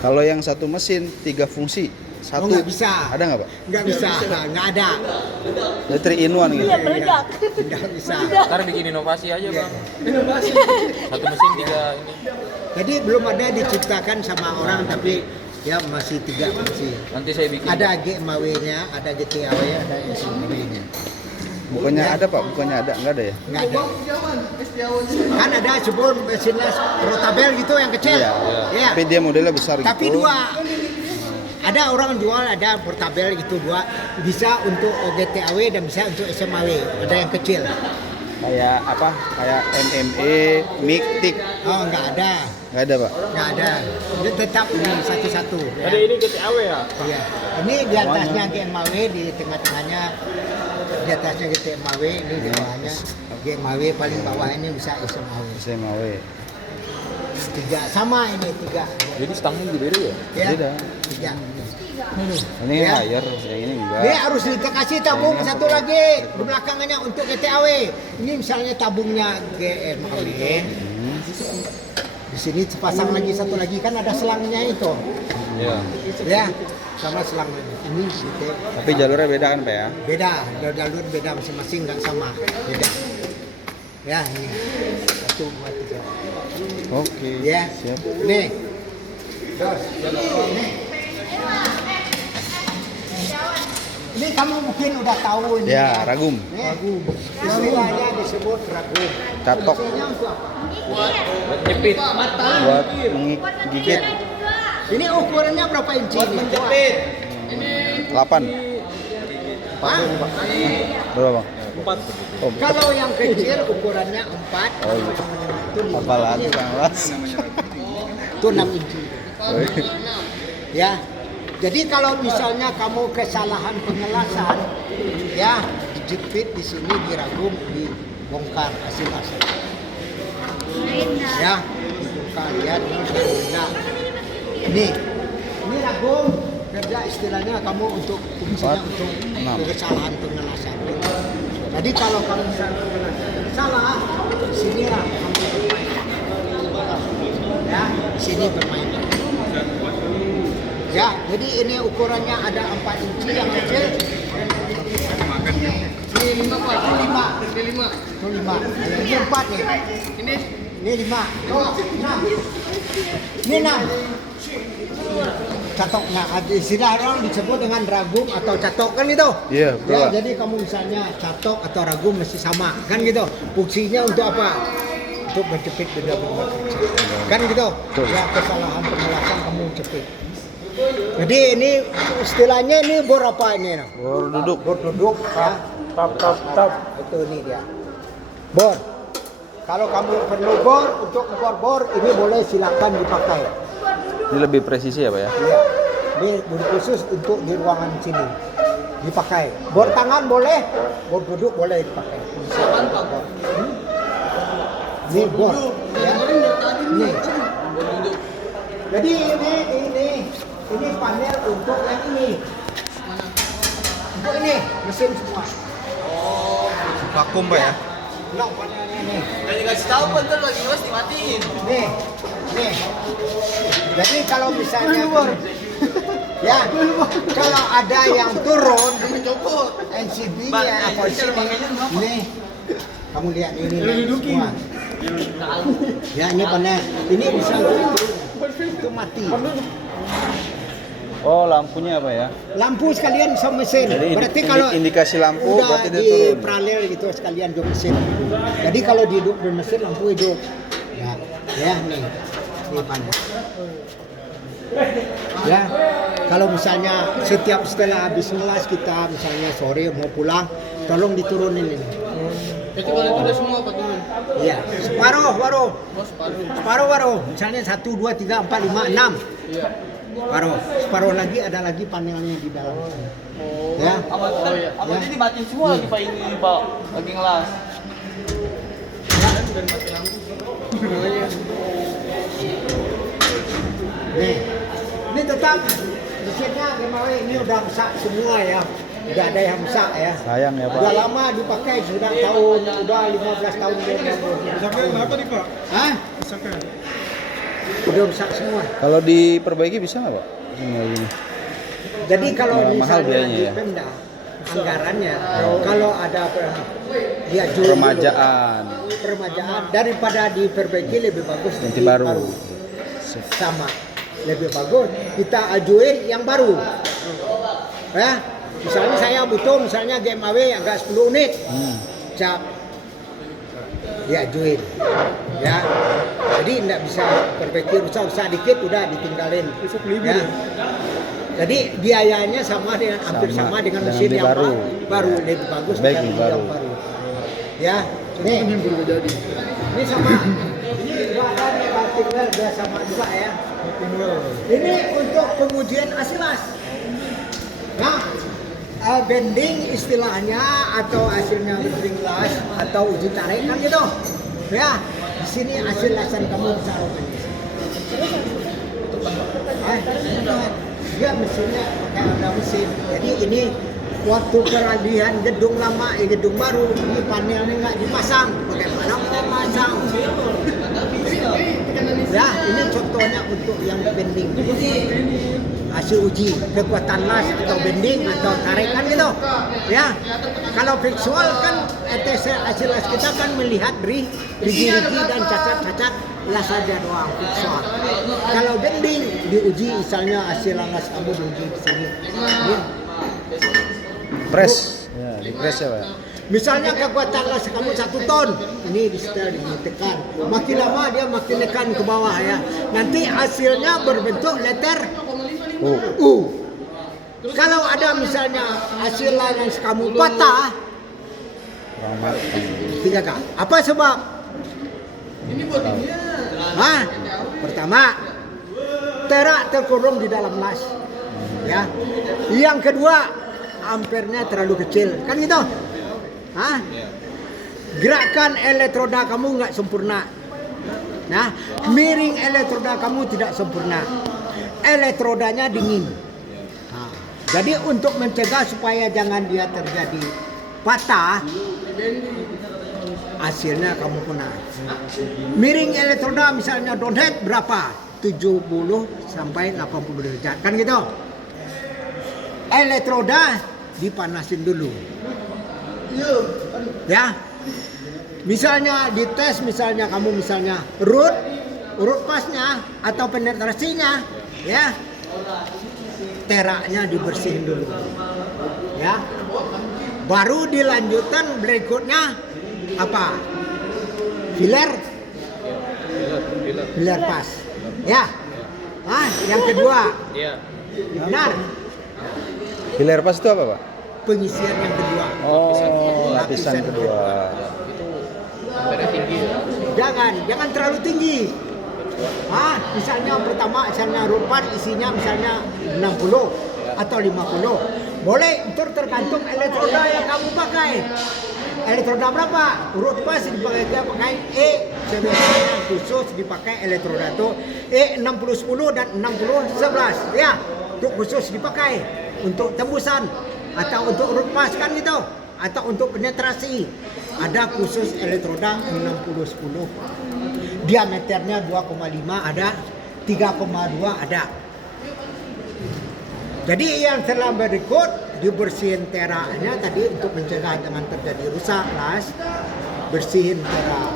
Kalau yang satu mesin 3 fungsi, satu nggak bisa. Ada nggak Pak? Nggak bisa, nggak ada. Jadi 3 in 1 gitu. Iya, meledak. Nggak bisa. Ntar bikin inovasi aja Iya. bang. Satu mesin 3 ini. Jadi belum ada diciptakan sama orang, tapi ya masih 3 fungsi. Nanti saya bikin. Ada GMAW-nya, ada GTAW, ada SMAW-nya. Bukannya ada Pak? Bukannya ada? Nggak ada ya? Nggak ada. Kan ada sebelum mesinnya rotabel gitu yang kecil. Iya. Iya. Tapi dia modelnya besar gitu. Tapi 2. Ada orang jual, ada portabel gitu 2. Bisa untuk GTAW dan bisa untuk SMAW. Ada yang kecil. Kayak apa? Kayak MME, MIG, TIG. Oh, nggak ada. Nggak ada Pak? Nggak ada. Dia tetap ini satu-satu. Ya. Ada ini GTAW ya? Iya. Ini di atasnya GMAW, di tengah-tengahnya di atasnya GMAW, ini di bawahnya GMAW, paling bawah ini bisa SMAW. SMAW. 3 sama ini 3. Jadi stangnya gede ya? Ya. Beda. 3. Ini Ya. layar, yang ini enggak. Ini harus dikasih tabung satu lagi di belakangnya untuk GTAW. Ini misalnya tabungnya GMAW. Di sini pasang lagi satu lagi, kan ada selangnya itu. Iya. Ya, sama selang ini gitu. Tapi jalurnya beda kan Pak ya? Beda, jalur beda masing-masing, nggak sama, beda. Ya, ini 1, 2, 3. Oke. Ya, Siap. nih. Terus, nih. Ini kamu mungkin udah tahu ini. Ya, ragum. Ragum. Istilahnya disebut ragum. Catok. Fungsinya untuk apa? Jepit. Buat menggigit. Ini ukurannya berapa inci? Menjepit. 8. Hah? Berapa Bang? 4. Oh, Kalau yang kecil ukurannya 4. Oh, iya. Apa lagi Kang Las? Itu 6 inci. Ya. Jadi kalau misalnya kamu kesalahan pengelasan, ya dijepit di sini, diragum, dibongkar hasil. Ya, dibongkar ya, nah. Ini ragum kerja istilahnya kamu untuk fungsinya 4, untuk 6. kesalahan pengelasan. Jadi kalau kamu misalnya salah, di sini lah kamu bermain. Ya, di sini bermain. Ya, jadi ini ukurannya ada 4 inci yang kecil. Ini 5 Pak, ini 5. Itu 5. Ini 4 nih. Ini 5. Oh, 6. Ini 6. Catok, nah istilah orang disebut dengan ragum atau catok kan gitu. Iya, betul. Ya, jadi kamu misalnya catok atau ragum mesti sama kan gitu. Fungsinya untuk apa? Untuk menjepit benda-benda kecil. Kan gitu. Betul. Ya, kesalahan pengelasan kamu jepit. Jadi ini istilahnya ini bor apa ini? Bor duduk. Bor duduk. Ya. Tap. Itu ini dia. Bor. Kalau kamu perlu bor untuk bor ini boleh silakan dipakai. Ini lebih presisi ya Pak ya? Iya. Ini bor khusus untuk di ruangan sini dipakai. Bor tangan boleh, bor duduk boleh dipakai. Silakan Pak. Ini bor. Ya. Ini. Jadi ini panel untuk yang ini. Untuk ini mesin semua. Vakum Pak ya? Yang panelnya ini. Dan dikasih tahu pun ntar lagi mas dimatiin. Nih. Jadi kalau misalnya ya, kalau ada yang turun NCB-nya apa sini, nih kamu lihat ini semua. Ya ini panel, ini bisa turun, itu mati. Oh, lampunya apa ya? Lampu sekalian sama mesin. Jadi Berarti kalau indikasi lampu udah berarti dia di turun. paralel gitu sekalian dua mesin. Jadi kalau dihidup di mesin lampu hidup. Ya nih panas. Ya, kalau misalnya setiap setelah habis ngelas kita misalnya sore mau pulang, tolong diturunin ini. Jadi kalau itu udah semua apa turun? Iya, separuh. Oh, separuh. Separuh. Misalnya 1, 2, 3, 4, 5, 6. Iya. Separuh lagi ada lagi panelnya di dalam. Ya. Apa ini dimatiin semua lagi Pak ini Pak lagi ngelas. Nih, ini tetap mesinnya GMW ini udah rusak semua ya. Udah ada yang rusak ya. Sayang ya, Pak. Udah lama dipakai, sudah tahun, udah 15 tahun. Misalkan apa nih Pak? Hah? Misalkan. Udah rusak semua. Kalau diperbaiki bisa nggak, Pak? Semua ini. Jadi kalau Mahal misalnya biayanya di ya? Pemda, anggarannya kalau ada dia jual permajaan daripada diperbaiki lebih bagus Ganti baru. sama lebih bagus kita ajuin yang baru ya. Misalnya saya butuh misalnya GMAW agak 10 unit cap diajuin ya, jadi tidak bisa perbaiki rusak dikit udah ditinggalin ya. Jadi biayanya sama dengan hampir sama dengan mesin yang baru lebih bagus Baik, dari baru. yang baru ya. Ini sama ini juga ada negatif dia sama juga ya. Ini untuk pengujian asilas. Nah, bending istilahnya atau hasilnya bending las atau uji tarik kan gitu. Ya, di sini hasil lasan kamu taruh ini. Dia mesinnya pakai ada mesin. Jadi ini waktu peralihan gedung lama gedung baru, ini panelnya nggak dipasang. Bagaimana mau pasang? Ya, ini contohnya untuk yang bending. Hasil uji kekuatan las atau bending atau tarikan gitu. Ya, kalau visual kan hasil las kita kan melihat rigi dan cacat-cacat las saja doang visual. Kalau bending diuji misalnya hasil las kamu diuji di sini. Ya. Press. Ya, di press ya, Pak. Misalnya kekuatan las kamu 1 ton, ini di setel ditekan. Makin lama dia makin tekan ke bawah ya. Nanti hasilnya berbentuk letter U. Kalau ada misalnya hasil yang kamu patah, tidak kah? Apa sebab? Ini bodinya. Pertama, terak terkurung di dalam las. Ya. Yang kedua, ampernya terlalu kecil, kan gitu? Gerakan elektroda kamu nggak sempurna. Nah, miring elektroda kamu tidak sempurna. Elektrodanya dingin. Jadi untuk mencegah supaya jangan dia terjadi patah, hasilnya kamu kena. Miring elektroda misalnya downhead berapa? 70 sampai 80 derajat, kan gitu? Elektroda dipanasin dulu. Ya. Misalnya dites, misalnya kamu misalnya root pasnya atau penetrasinya, ya. Teraknya dibersihin dulu. Ya. Baru dilanjutkan berikutnya apa? Filler pas. Ya. Yang kedua. Benar. Filler pas itu apa, Pak? Pengisian yang kedua. Oh, lapisan kedua. Ampernya tinggi ya. Jangan terlalu tinggi. Misalnya pertama, misalnya root pas isinya misalnya 60 atau 50. Boleh, itu tergantung elektroda yang kamu pakai. Elektroda berapa? Root pas dipakai E, sebenarnya khusus dipakai elektroda itu E6010 dan 6011. Ya, itu khusus dipakai untuk tembusan atau untuk root pas kan gitu, atau untuk penetrasi. Ada khusus elektroda 6010. Diameternya 2,5 ada, 3,2 ada. Jadi yang setelah berikut dibersihin teraknya tadi untuk mencegah jangan terjadi rusak las, bersihin terak.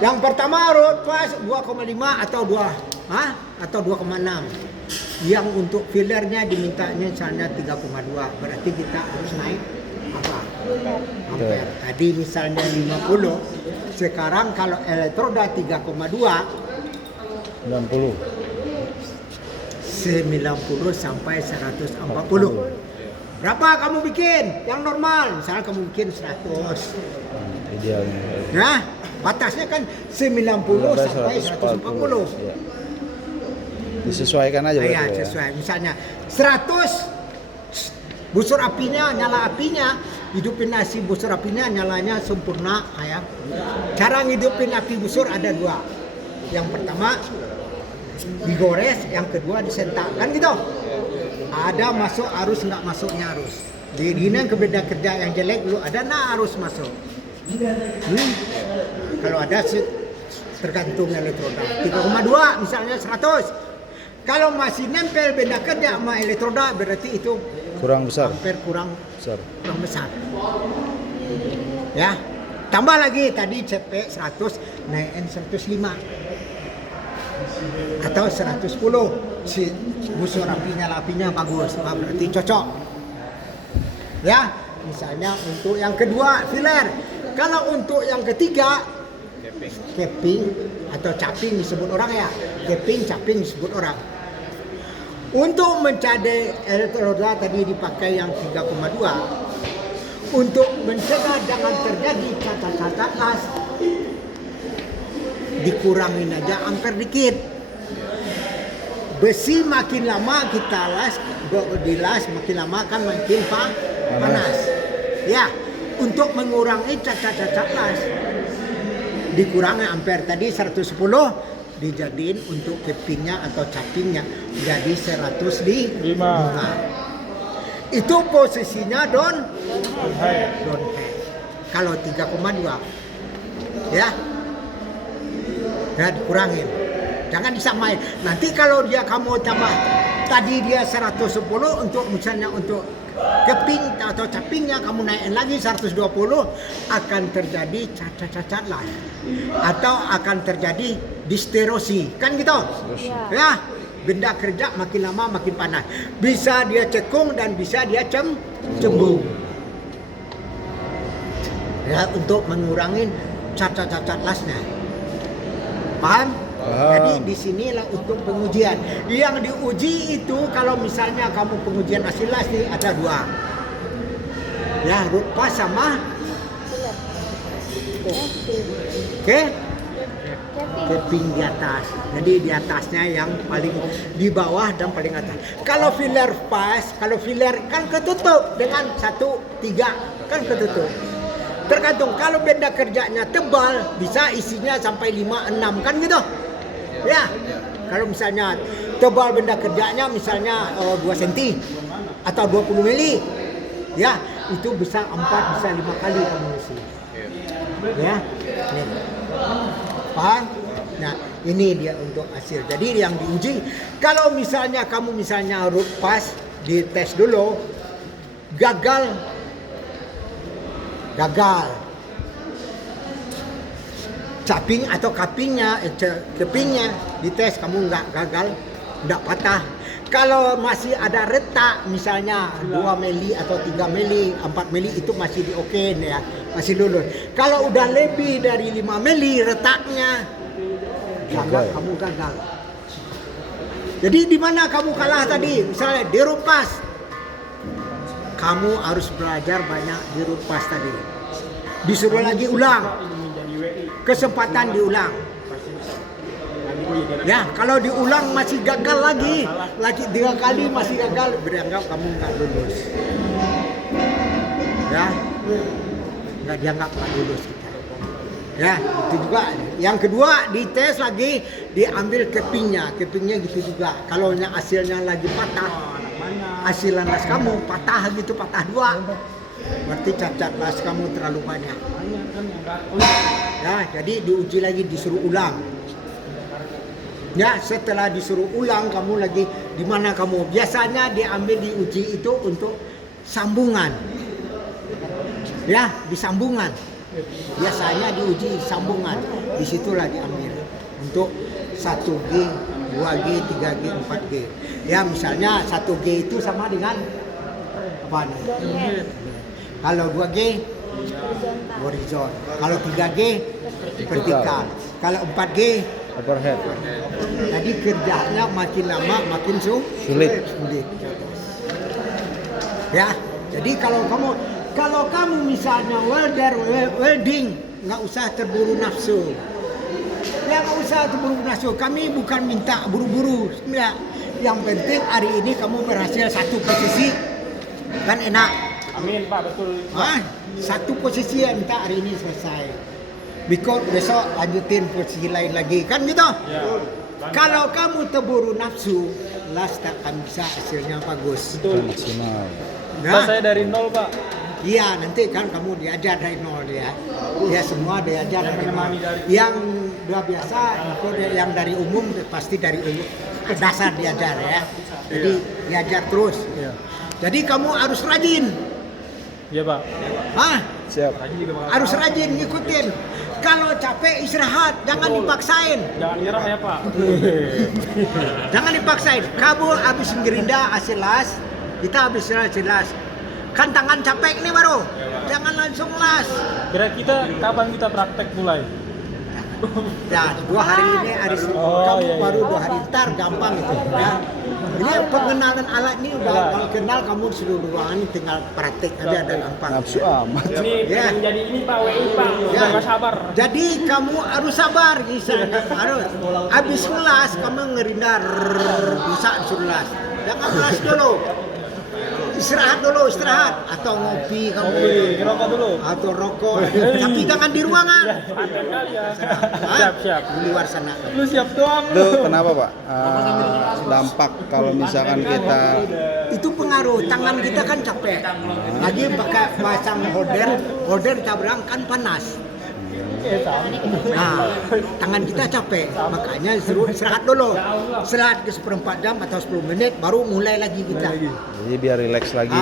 Yang pertama root pas 2,5 atau 2 atau 2,6. Yang untuk fillernya dimintanya misalnya 3,2, berarti kita harus naik apa? Ampere. Tadi misalnya 50, sekarang kalau elektroda 3,2 90. 90 sampai 140. Berapa kamu bikin? Yang normal, misalnya kamu bikin 100. Idealnya. Nah, batasnya kan 90 sampai 140. Ya. Disesuaikan aja Ya, berarti ya. sesuai. Misalnya 100 busur apinya, nyala apinya, hidupin nasi busur apinya, nyalanya sempurna ya. Cara ngidupin api busur ada dua. Yang pertama digores, yang kedua disentak, kan gitu. Ada masuk arus, nggak masuknya arus. Di gini yang beda kerja yang jelek dulu ada arus masuk. Kalau ada tergantung elektroda 3,2 misalnya 100. Kalau masih nempel benda kerja sama elektroda berarti itu Kurang besar. ampere kurang Besar. besar. Ya. Tambah lagi tadi CP 100 naikin 105 atau 110. Si busur apinya bagus, berarti cocok. Ya, misalnya untuk yang kedua filler. Kalau untuk yang ketiga keping atau caping disebut orang ya. Keping, caping disebut orang. Untuk mencari elektroda tadi dipakai yang 3,2. Untuk mencegah jangan terjadi cacat-cacat las, dikurangin aja ampere dikit. Besi makin lama kita dilas makin lama kan makin panas. Ya, untuk mengurangi cacat-cacat las dikurangi ampere tadi 110 dijadiin untuk kepingnya atau capingnya jadi 105. Itu posisinya down head. Kalau 3,2 ya dikurangin, jangan disamain. Nanti kalau kamu tambah tadi dia 110 untuk misalnya untuk keping atau capingnya kamu naikin lagi 120 akan terjadi cacat-cacat las atau akan terjadi disterosi kan gitu ya. Benda kerja makin lama makin panas, bisa dia cekung dan bisa dia cembung ya, untuk mengurangi cacat-cacat lasnya. Paham? Jadi di sinilah untuk pengujian. Yang diuji itu kalau misalnya kamu pengujian hasil las ada dua. Ya, root pass sama keping di atas. Jadi di atasnya yang paling di bawah dan paling atas. Kalau filler pass, kalau filler kan ketutup dengan 1-3 kan ketutup. Tergantung kalau benda kerjanya tebal bisa isinya sampai 5-6 kan gitu. Ya, kalau misalnya tebal benda kerjanya misalnya 2 cm atau 20 mili, ya itu bisa 4 bisa 5 kali kamu isi. Ya, nih. Paham? Nah, ini dia untuk hasil. Jadi yang diuji, kalau misalnya kamu misalnya root pass dites dulu, gagal. Caping atau kepingnya dites kamu nggak gagal, nggak patah. Kalau masih ada retak misalnya 2 mili atau 3 mili, 4 mili itu masih di oke ya, masih lulus. Kalau udah lebih dari 5 mili retaknya, kamu gagal. Jadi di mana kamu kalah tadi? Misalnya di root pass, kamu harus belajar banyak di root pass tadi. Disuruh lagi ulang, kesempatan diulang. Ya, kalau diulang masih gagal lagi 3 kali masih gagal, beranggap kamu nggak lulus. Ya, nggak dianggap nggak lulus kita. Ya, itu juga. Yang kedua dites lagi, diambil kepingnya gitu juga. Kalau hasilnya lagi patah, hasil las kamu patah gitu, patah 2, berarti cacat las kamu terlalu banyak. Ya, jadi diuji lagi, disuruh ulang. Ya, setelah disuruh ulang kamu lagi di mana kamu biasanya diambil diuji itu untuk sambungan. Ya, di sambungan. Biasanya diuji sambungan. Disitulah diambil untuk 1G 2G, 3G, 4G. Ya misalnya 1G itu sama dengan apa nih? Kalau 2G horizon. Kalau 3G vertikal. Kalau 4G Overhead. jadi kerjanya makin lama makin Sulit. Ya, jadi kalau kamu misalnya welding, nggak usah terburu nafsu. Ya nggak usah terburu nafsu. Kami bukan minta buru-buru. Ya, yang penting hari ini kamu berhasil satu posisi, kan enak. Amin Pak, betul. Satu posisi yang minta hari ini selesai. Besok lanjutin posisi lain lagi, kan gitu. Ya. Kalau kamu terburu nafsu, last tak akan bisa hasilnya bagus. Maksimal. Pak, saya dari nol Pak. Iya, nanti kan kamu diajar dari nol ya. Ya semua diajar dari nol. Yang luar biasa, yang dari umum pasti dari umum dasar diajar ya. Jadi diajar terus. Jadi kamu harus rajin. Iya Pak. Siap. Harus rajin ngikutin. Kalau capek istirahat, jangan dipaksain. Jangan nyerah ya Pak. Jangan dipaksain. Kamu habis gerinda hasil las, kita habis hasil las. Kan tangan capek nih baru. Jangan langsung las. Kira-kira kapan kita praktek mulai? Ya, 2 hari ini kamu baru 2 hari ntar gampang itu ya. Ini pengenalan alat ini udah kalau kenal kamu seluruh ruangan tinggal praktek aja ada gampang. Nafsu amat. Ini Ya. jadi ini Pak, WI Pak. Ya. Udah nggak sabar. Jadi kamu harus sabar misalnya harus habis kelas kamu ngerinda bisa suruh las. Jangan kelas dulu. Istirahat dulu, istirahat atau ngopi kamu Ngerokok dulu. atau rokok. Tapi jangan di ruangan. Santai kali ya. Hah? Siap. Di luar sana. Lu siap doang Itu lu. kenapa Pak? Dampak kalau misalkan kita Itu pengaruh tangan kita kan capek. Lagi pakai pasang holder kita bilang kan panas. Nah, tangan kita capek, makanya suruh istirahat dulu. Istirahat ke 1/4 jam atau 10 menit, baru mulai lagi kita. jadi biar rileks lagi.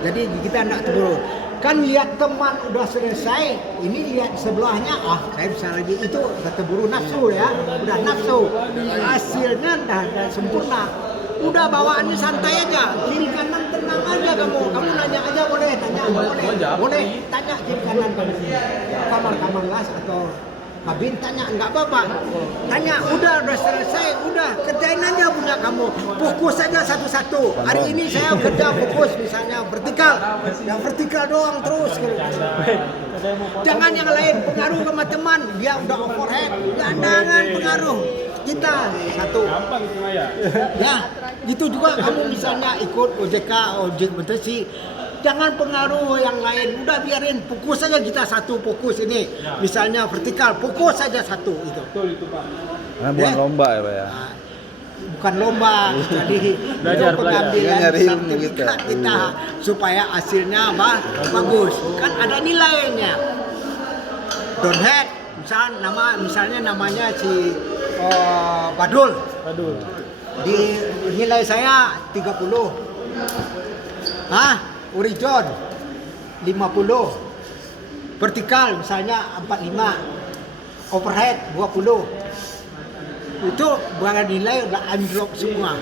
Jadi kita nak terburu. Kan lihat teman udah selesai, ini lihat sebelahnya, saya bisa lagi itu udah terburu nafsu ya, udah nafsu. Hasilnya dah sempurna. Udah bawaannya santai aja, kiri kanan tenang aja kamu nanya aja boleh, tanya boleh, tanya kiri kanan kamu, kamar las atau kabin tanya nggak apa-apa, tanya udah selesai, udah kerjain aja punya kamu, fokus aja satu-satu. Hari ini saya kerja fokus misalnya vertikal, yang vertikal doang terus. Jangan yang lain pengaruh sama teman, dia udah overhead, jangan pengaruh. Kita satu. Gampang itu Maya. Ya, itu juga kamu misalnya ikut ojek betesi, jangan pengaruh yang lain. Udah biarin, fokus saja kita satu fokus ini. Misalnya vertikal, fokus saja satu itu. Betul itu Pak. Karena bukan lomba ya Pak ya. Nah, bukan lomba, jadi Belajar. pengambilan Nyari ilmu sertifikat kita. kita supaya hasilnya bagus. Kan ada nilainya. Don't head, misalnya namanya si Badul. Aduh. Di nilai saya 30. Horizon 50. Vertikal misalnya 45. Overhead 20. Itu bukan nilai udah anjlok semua.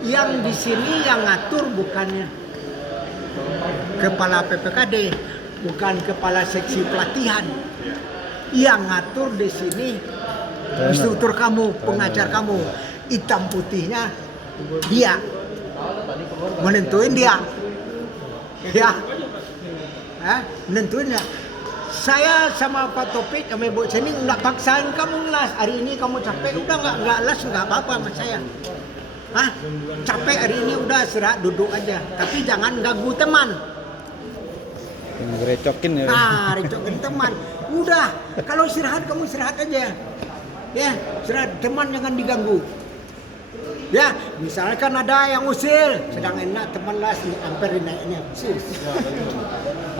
Yang di sini yang ngatur bukannya kepala PPKD, bukan kepala seksi pelatihan. Yang ngatur di sini instruktur kamu, pengajar kamu, hitam putihnya dia, menentuin dia, menentuin dia. Saya sama Pak Topik sama Ibu Seni nggak paksain kamu las. Hari ini kamu capek, udah nggak las nggak apa-apa sama saya. Capek hari ini udah istirahat duduk aja, tapi jangan ganggu teman. Ngerecokin ya. Recokin teman. Udah, kalau istirahat kamu istirahat aja. Ya, istirahat, teman jangan diganggu. Ya, misalkan ada yang usil, sedang enak teman las hampir naiknya.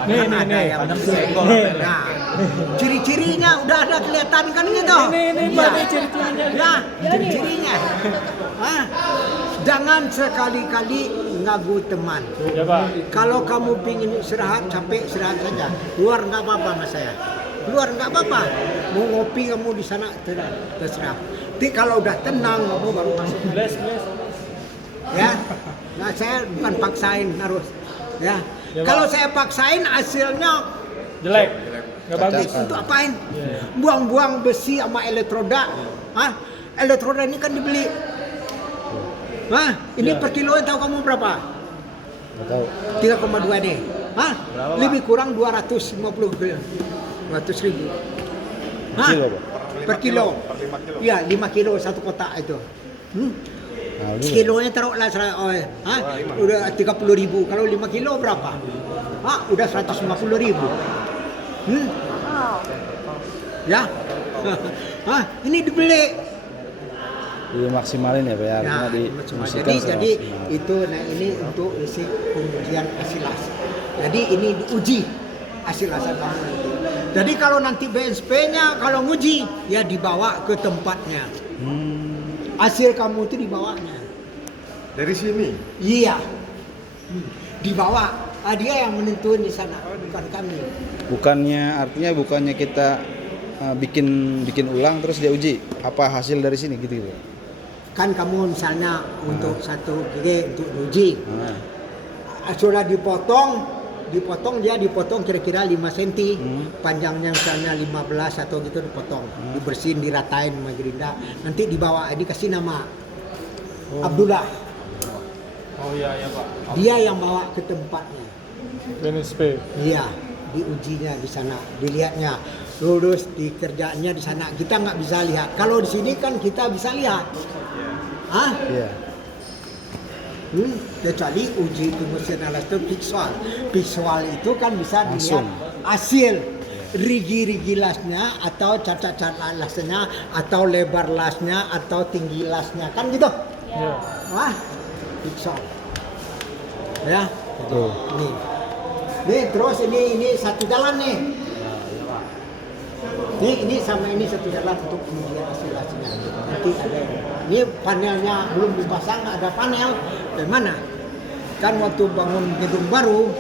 Nih, yang usil. Nah, ciri-cirinya udah ada kelihatan kan gitu. Ini ciri-cirinya. Ya, ciri-cirinya. Jangan sekali-kali ngagu teman. Ya Pak. Kalau kamu pingin istirahat, capek istirahat saja. Luar nggak apa-apa sama saya. keluar nggak apa-apa. Mau ngopi kamu di sana terserah. Tapi kalau udah tenang kamu baru masuk. Ya, nah saya bukan paksain harus. Ya, kalau saya paksain hasilnya Jelek. Nggak bagus. untuk apain? Buang-buang besi sama elektroda. Hah? Elektroda ini kan dibeli. Hah? Ini per kilo tahu kamu berapa? Nggak tahu. 3,2 deh. Hah? Lebih kurang 250 ribu. 200 ribu. Hah? Kilo, Pak? Per kilo. Iya, 5 kilo satu kotak itu. Nah, dulu. Kilonya taruhlah udah 30 ribu. Kalau 5 kilo berapa? Udah 150 ribu. Ya. Ini dibeli. Dimaksimalin ya Pak ya, artinya Jadi itu, nah ini untuk isi pengujian hasil las. Jadi ini diuji hasil las kamu nanti. Jadi kalau nanti BSP-nya kalau nguji ya dibawa ke tempatnya. Hasil kamu itu dibawanya. Dari sini. Iya. Dibawa. Dia yang menentuin di sana, bukan kami. Bukannya kita bikin ulang terus dia uji apa hasil dari sini gitu. Kan kamu misalnya untuk satu gigi untuk uji. Sudah dipotong dia dipotong kira-kira 5 cm. Panjangnya misalnya 15 atau gitu dipotong. Dibersihin, diratain sama gerinda. Nanti dibawa, dikasih nama Abdullah. Oh iya Pak. Dia yang bawa ke tempatnya. BNSP. Iya, diujinya di sana, dilihatnya, lulus dikerjaannya di sana. Kita nggak bisa lihat. Kalau di sini kan kita bisa lihat. Iya. Kecuali uji fungsional itu visual. Visual itu kan bisa dilihat Langsung. hasil rigi-rigi lasnya atau cacat-cacat lasnya atau lebar lasnya atau tinggi lasnya kan gitu. Iya. Visual. Ya. Nih terus ini satu jalan nih. Ini sama ini satu jalan untuk pengujian hasil-hasilnya. Nanti ada ini panelnya belum dipasang, ada panel. Bagaimana? Kan waktu bangun gedung baru,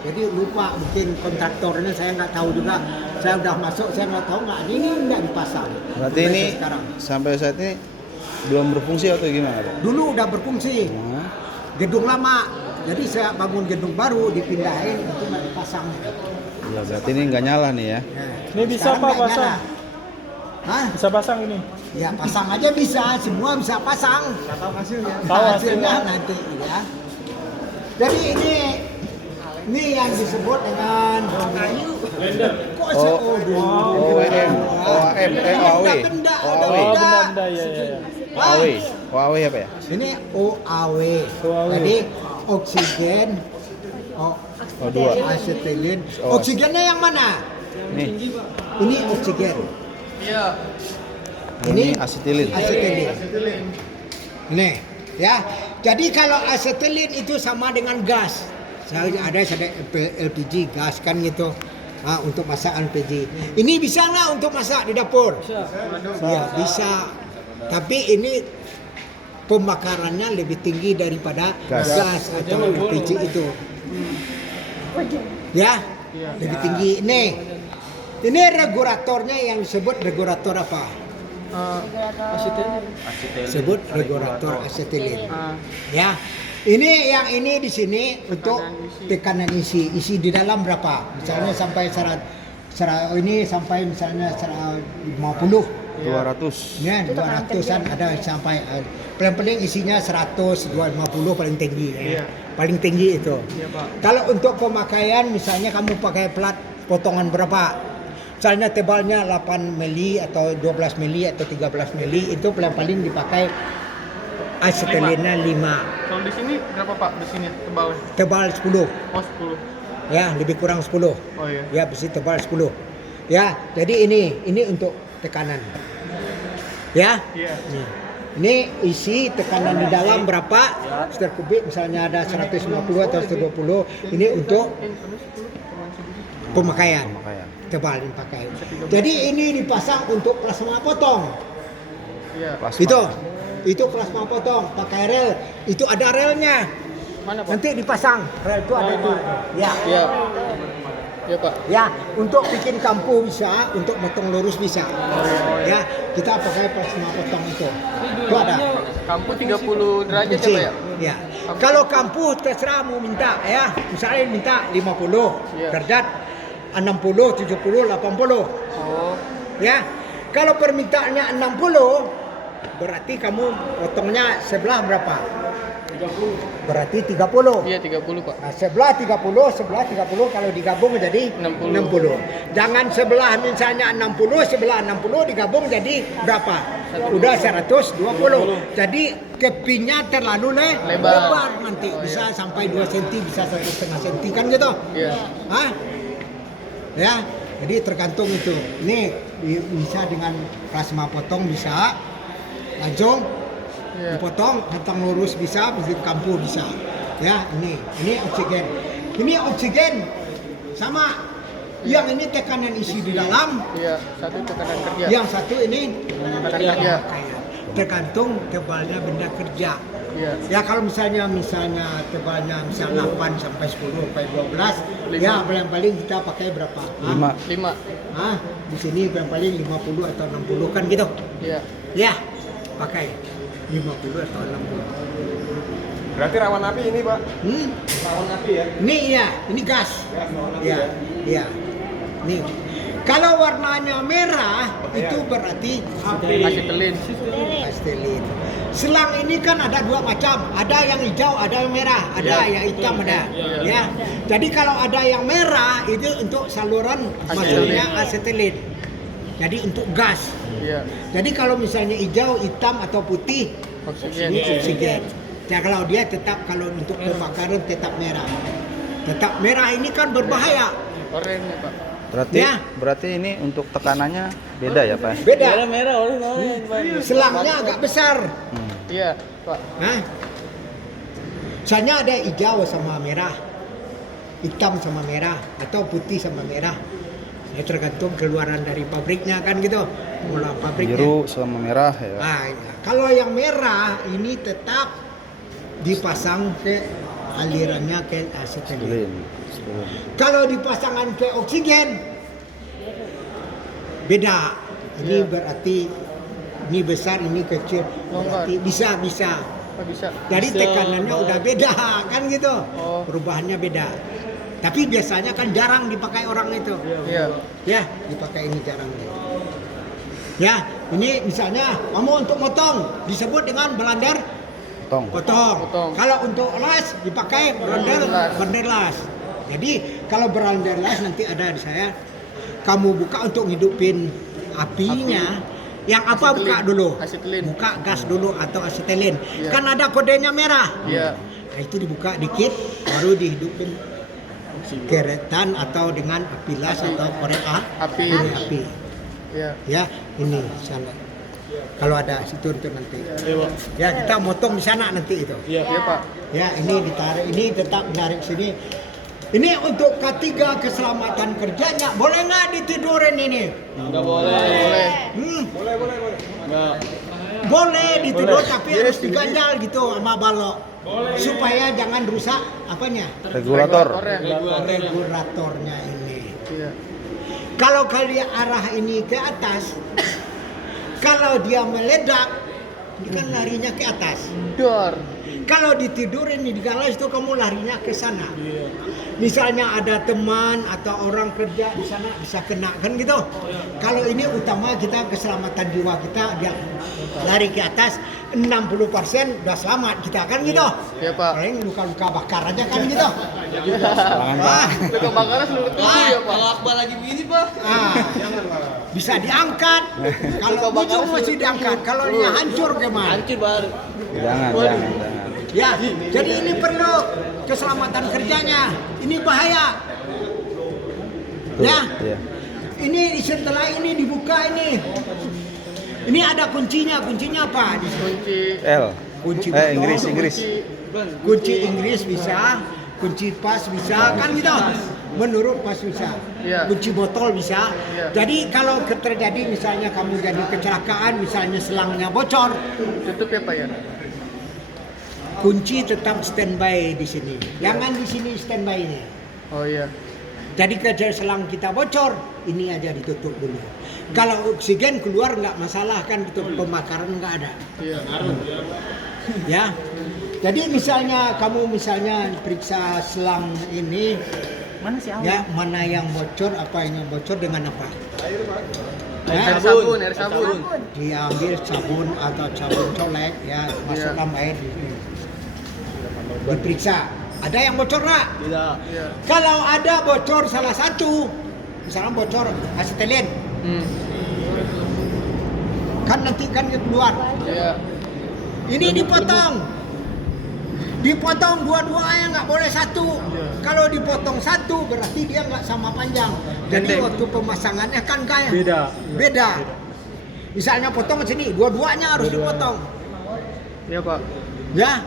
jadi lupa mungkin kontraktornya saya nggak tahu juga. Saya udah masuk, saya nggak tahu nggak ini nggak dipasang. Berarti ini sampai saat ini belum berfungsi atau gimana Pak? Dulu udah berfungsi. Gedung lama. Jadi saya bangun gedung baru dipindahin itu nggak dipasang. Ya berarti ini nggak nyala nih ya? Ini bisa Pak pasang? Bisa pasang ini? Ya pasang aja bisa, semua bisa pasang. Tahu hasilnya. Tahu Hasilnya hasilnya. nanti ya. Jadi ini yang disebut dengan kayu. Kok OEM, OAW. Oh benda ya. OAW apa ya? Ini OAW. Jadi oksigen, O2. asetilin. Oksigennya yang mana? Nih, Ini oksigen. Iya. ini asetilin. Asetilin. Nih, ya. Jadi kalau asetilin itu sama dengan gas. Ada LPG gas kan gitu. Untuk masak LPG. Ini bisa nggak untuk masak di dapur? Ya, bisa. Tapi ini pembakarannya lebih tinggi daripada gas atau LPG itu. Ya, lebih tinggi. Ini regulatornya yang disebut regulator apa? Sebut regulator asetilin. Ya. Ini di sini untuk tekanan isi di dalam berapa? Misalnya sampai ini sampai misalnya 50. 200. Ya, 200-an ada sampai paling isinya 100, 250 paling tinggi. Ya. Paling tinggi itu. Kalau untuk pemakaian misalnya kamu pakai plat potongan berapa? Misalnya tebalnya 8 mili atau 12 mili atau 13 mili itu paling dipakai asetilinnya 5. Kalau di sini berapa Pak? Di sini tebalnya? Tebal 10. Oh 10. Ya, lebih kurang 10. Oh iya. Ya, besi tebal 10. Ya, jadi ini untuk tekanan. Ya. Iya. Ini isi tekanan di dalam berapa meter kubik misalnya ada 150 atau 120. Ini untuk pemakaian. Tebal dipakai. Jadi ini dipasang untuk plasma potong. Iya. Itu plasma potong pakai rel. Itu ada relnya. Mana Pak? Nanti dipasang rel itu ada itu. Ya. Iya. Iya Pak. Ya, untuk bikin kampu bisa, untuk motong lurus bisa. Ya, kita pakai plasma potong itu. Itu ada. Kampu 30 derajat ya Kunci. Pak ya? Ya. Kalau kampu terserah mau minta ya. Misalnya minta 50 Iya. derajat, 60, 70, 80. Oh. Ya. Kalau permintaannya 60, berarti kamu potongnya sebelah berapa? 30. Berarti 30. Iya 30 Pak. Nah, sebelah 30, kalau digabung jadi 60. Jangan sebelah misalnya 60, sebelah 60 digabung jadi berapa? Udah 120. Jadi kepinya terlalu lebar nanti. Bisa sampai 2 cm, bisa 1,5 cm kan gitu. Iya. Hah? Ya, jadi tergantung itu. Ini bisa dengan plasma potong bisa. Langsung Iya. dipotong, kantong lurus bisa, bikin kampu bisa. Ya, ini oksigen. Ini oksigen sama. Yang ini tekanan isi di dalam, Iya, satu tekanan kerja. yang satu ini Tekanan kerja. tergantung tebalnya benda kerja. Iya. Ya kalau misalnya tebalnya misal 8 sampai 10 sampai 12, ya paling kita pakai berapa? 5. 5. Di sini paling 50 atau 60 kan gitu. Iya. Ya, pakai 50 atau 60. Berarti rawan api ini, Pak. Rawan api ya? Ini gas. Ya. Nih. Kalau warnanya merah itu berarti api. Asetilin. Asetilin. Selang ini kan ada dua macam, ada yang hijau, ada yang merah, ada yang hitam ada. Ya. Jadi kalau ada yang merah itu untuk saluran masuknya asetilin. Jadi untuk gas. Iya. Jadi kalau misalnya hijau, hitam atau putih, Oksigen. ini oksigen. Ya kalau dia tetap kalau untuk pembakaran tetap merah. Tetap merah ini kan berbahaya. Oranye Pak. Berarti ini untuk tekanannya beda ya Pak? Beda. Merah oranye. Selangnya agak besar. Iya Pak. Nah, misalnya ada hijau sama merah, hitam sama merah, atau putih sama merah. Ya tergantung keluaran dari pabriknya kan gitu. Mulai pabriknya. Biru sama merah ya. Nah, kalau yang merah ini tetap dipasang ke alirannya ke asetilin. Kalau dipasangkan ke oksigen beda. Ini berarti ini besar, ini kecil. Berarti bisa. Oh, bisa. Jadi tekanannya udah beda kan gitu. Oh. Perubahannya beda. Tapi biasanya kan jarang dipakai orang itu. Iya. Ya, dipakai ini jarang. Ya, ini misalnya kamu untuk motong disebut dengan blender potong. Kalau untuk las dipakai blender las. Jadi kalau blender las nanti ada di saya. Kamu buka untuk ngidupin apinya. Yang apa Asetilin. buka dulu? Asetilin. Buka gas dulu atau asetilin. Iya. Kan ada kodenya merah. Iya. Nah, itu dibuka dikit baru dihidupin geretan atau dengan api las atau korek Api. api. Iya. Ya, ini sana. Kalau ada situ untuk nanti. Ya, kita motong di sana nanti itu. Iya Pak. Ya, ini ditarik, ini tetap menarik sini. Ini untuk K3 keselamatan kerjanya. Boleh nggak ditidurin ini? Enggak boleh. Boleh. Boleh ditidur tapi harus diganjal gitu sama balok. Supaya jangan rusak apanya? Regulatornya ini. Iya. Kalau kalian arah ini ke atas, kalau dia meledak, ini kan larinya ke atas. Dor. Kalau ditidurin di galas itu kamu larinya ke sana. Misalnya ada teman atau orang kerja di sana bisa kena kan gitu. Kalau ini utama kita keselamatan jiwa kita, dia lari ke atas 60% udah selamat kita kan gitu. Iya Pak. Paling luka-luka bakar aja kan gitu. Luka bakar seluruh tubuh ya Pak. Kalau akbar lagi begini, Pak. Bisa diangkat. Kalau ujung masih diangkat. Kalau dia hancur gimana? Hancur baru. Jangan. Ya, jadi ini perlu keselamatan kerjanya. Ini bahaya. Ya. Ini setelah ini dibuka ini. Ini ada kuncinya. Kuncinya apa? Kunci L. Kunci botol, Inggris. Kunci Inggris bisa, kunci pas bisa, kan gitu. Menurut pas bisa. Iya. Kunci botol bisa. Iya. Jadi kalau terjadi misalnya kamu jadi kecelakaan, misalnya selangnya bocor, tutup ya Pak ya. kunci tetap standby di sini. Jangan di sini standby-nya. Oh iya. Jadi kalau selang kita bocor, ini aja ditutup dulu. Kalau oksigen keluar nggak masalah kan, itu pembakaran nggak ada. Ya. Jadi misalnya kamu periksa selang ini, ya mana yang bocor, apa yang bocor dengan apa? Air sabun. Diambil sabun atau sabun colek, ya masukkan air diperiksa. Ada yang bocor nggak? Tidak. Kalau ada bocor salah satu, misalnya bocor asetilin, kan nanti kan keluar. Iya. Ini dipotong dua-duanya, nggak boleh satu. Kalau dipotong satu berarti dia nggak sama panjang. Jadi waktu pemasangannya kan kayak beda. Misalnya potong ke sini, dua-duanya harus dipotong. Iya Pak. Ya.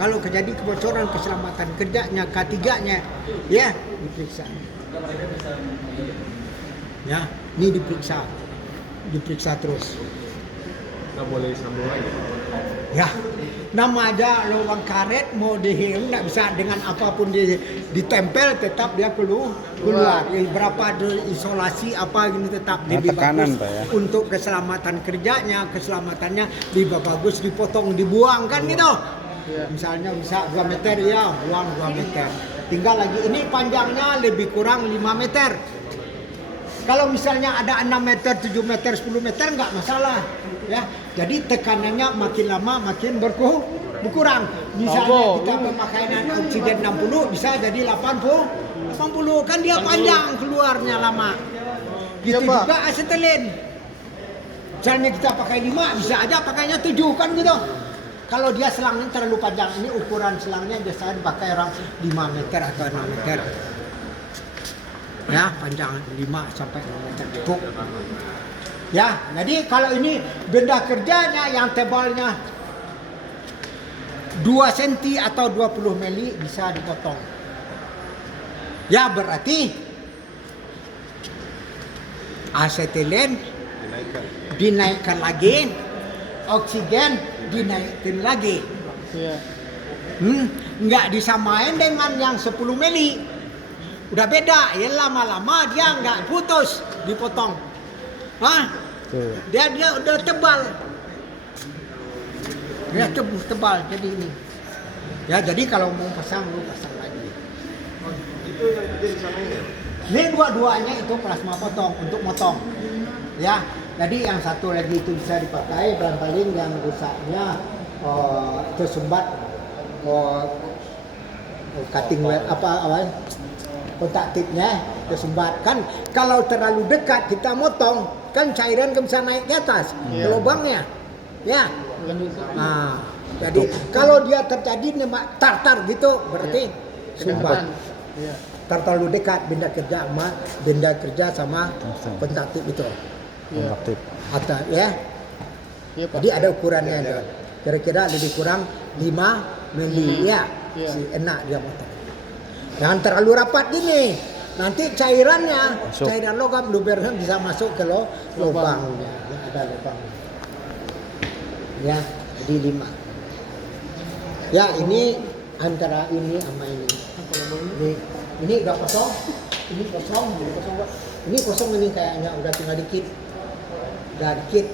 Kalau terjadi kebocoran keselamatan kerjanya, K3-nya, ya diperiksa. Ya, ini diperiksa terus. Nggak boleh sambung lagi. Ya, nama aja lubang karet mau dihilang nggak bisa dengan apapun ditempel tetap dia keluar. Berapa isolasi apa gini tetap lebih tekanan, bagus Pak, ya. untuk keselamatan kerjanya, keselamatannya lebih bagus dipotong, dibuang kan gitu. Misalnya bisa 2 meter ya, buang 2 meter. Tinggal lagi ini panjangnya lebih kurang 5 meter. Kalau misalnya ada 6 meter, 7 meter, 10 meter nggak masalah, ya. Jadi tekanannya makin lama makin berkurang. Misalnya kita pemakaian oksigen 60 bisa jadi 80 kan dia panjang keluarnya lama. Gitu juga asetilin. Misalnya kita pakai 5 bisa aja pakainya 7 kan gitu. Kalau dia selangnya terlalu panjang, ini ukuran selangnya biasanya dipakai orang 5 meter atau 6 meter. Ya, panjang 5 sampai 6 meter cukup. Ya, jadi kalau ini benda kerjanya yang tebalnya 2 cm atau 20 mili bisa dipotong. Ya, berarti asetilin dinaikkan lagi, oksigen dinaikin lagi. Nggak disamain dengan yang 10 mili. Udah beda, ya lama-lama dia nggak putus dipotong. Dia udah tebal. Dia tebal jadi ini. Ya jadi kalau mau pasang lu pasang lagi. Ini dua-duanya itu plasma potong untuk motong. Ya, jadi yang satu lagi itu bisa dipakai paling yang rusaknya tersumbat cutting wheel apa kontak tipnya tersumbat kan. Kalau terlalu dekat kita motong kan cairan bisa naik ke atas ke lubangnya, ya. Nah, jadi kalau dia terjadi tartar gitu berarti sumbat. Terlalu dekat benda kerja sama kontak tip itu. Atau ya. Jadi ada ukurannya ada. Kira-kira lebih kurang 5 mili ya. Si enak dia motong. Jangan terlalu rapat gini. Nanti cairan logam lubernya bisa masuk ke lubangnya. Ya, ada lubang. Ya, jadi 5. Ya, ini antara ini sama ini. Ini udah kosong. Ini kosong, ini kosong ini kayaknya udah tinggal dikit. Udah dikit.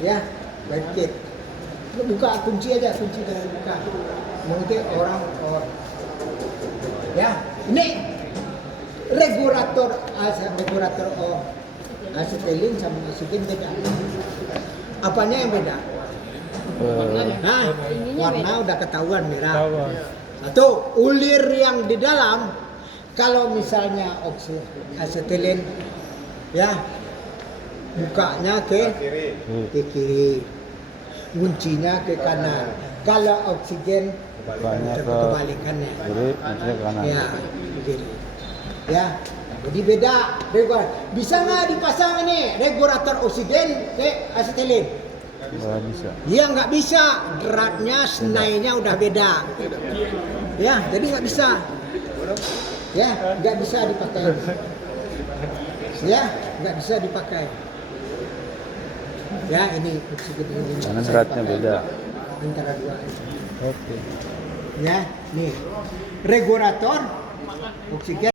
Ya, udah dikit. Buka kunci aja, kunci jangan buka. Nanti orang ya, ini regulator asetilin sama oksigen beda. Apanya yang beda? Nah, warna udah ketahuan merah. Satu, ulir yang di dalam kalau misalnya asetilin ya bukanya ke kiri, kuncinya ke kanan. Kalau oksigen kebalikannya. Ya, kiri. Ya, jadi beda. Bisa nggak dipasang ini regulator oksigen ke asetilin? Bisa. Iya nggak bisa. Beratnya, senainya udah beda. Ya, jadi nggak bisa. Ya, nggak bisa dipakai. Ya, nggak bisa dipakai. Ya, ini oksigen ini. Karena beratnya beda. Antara dua. Oke. Ya, nih regulator oksigen.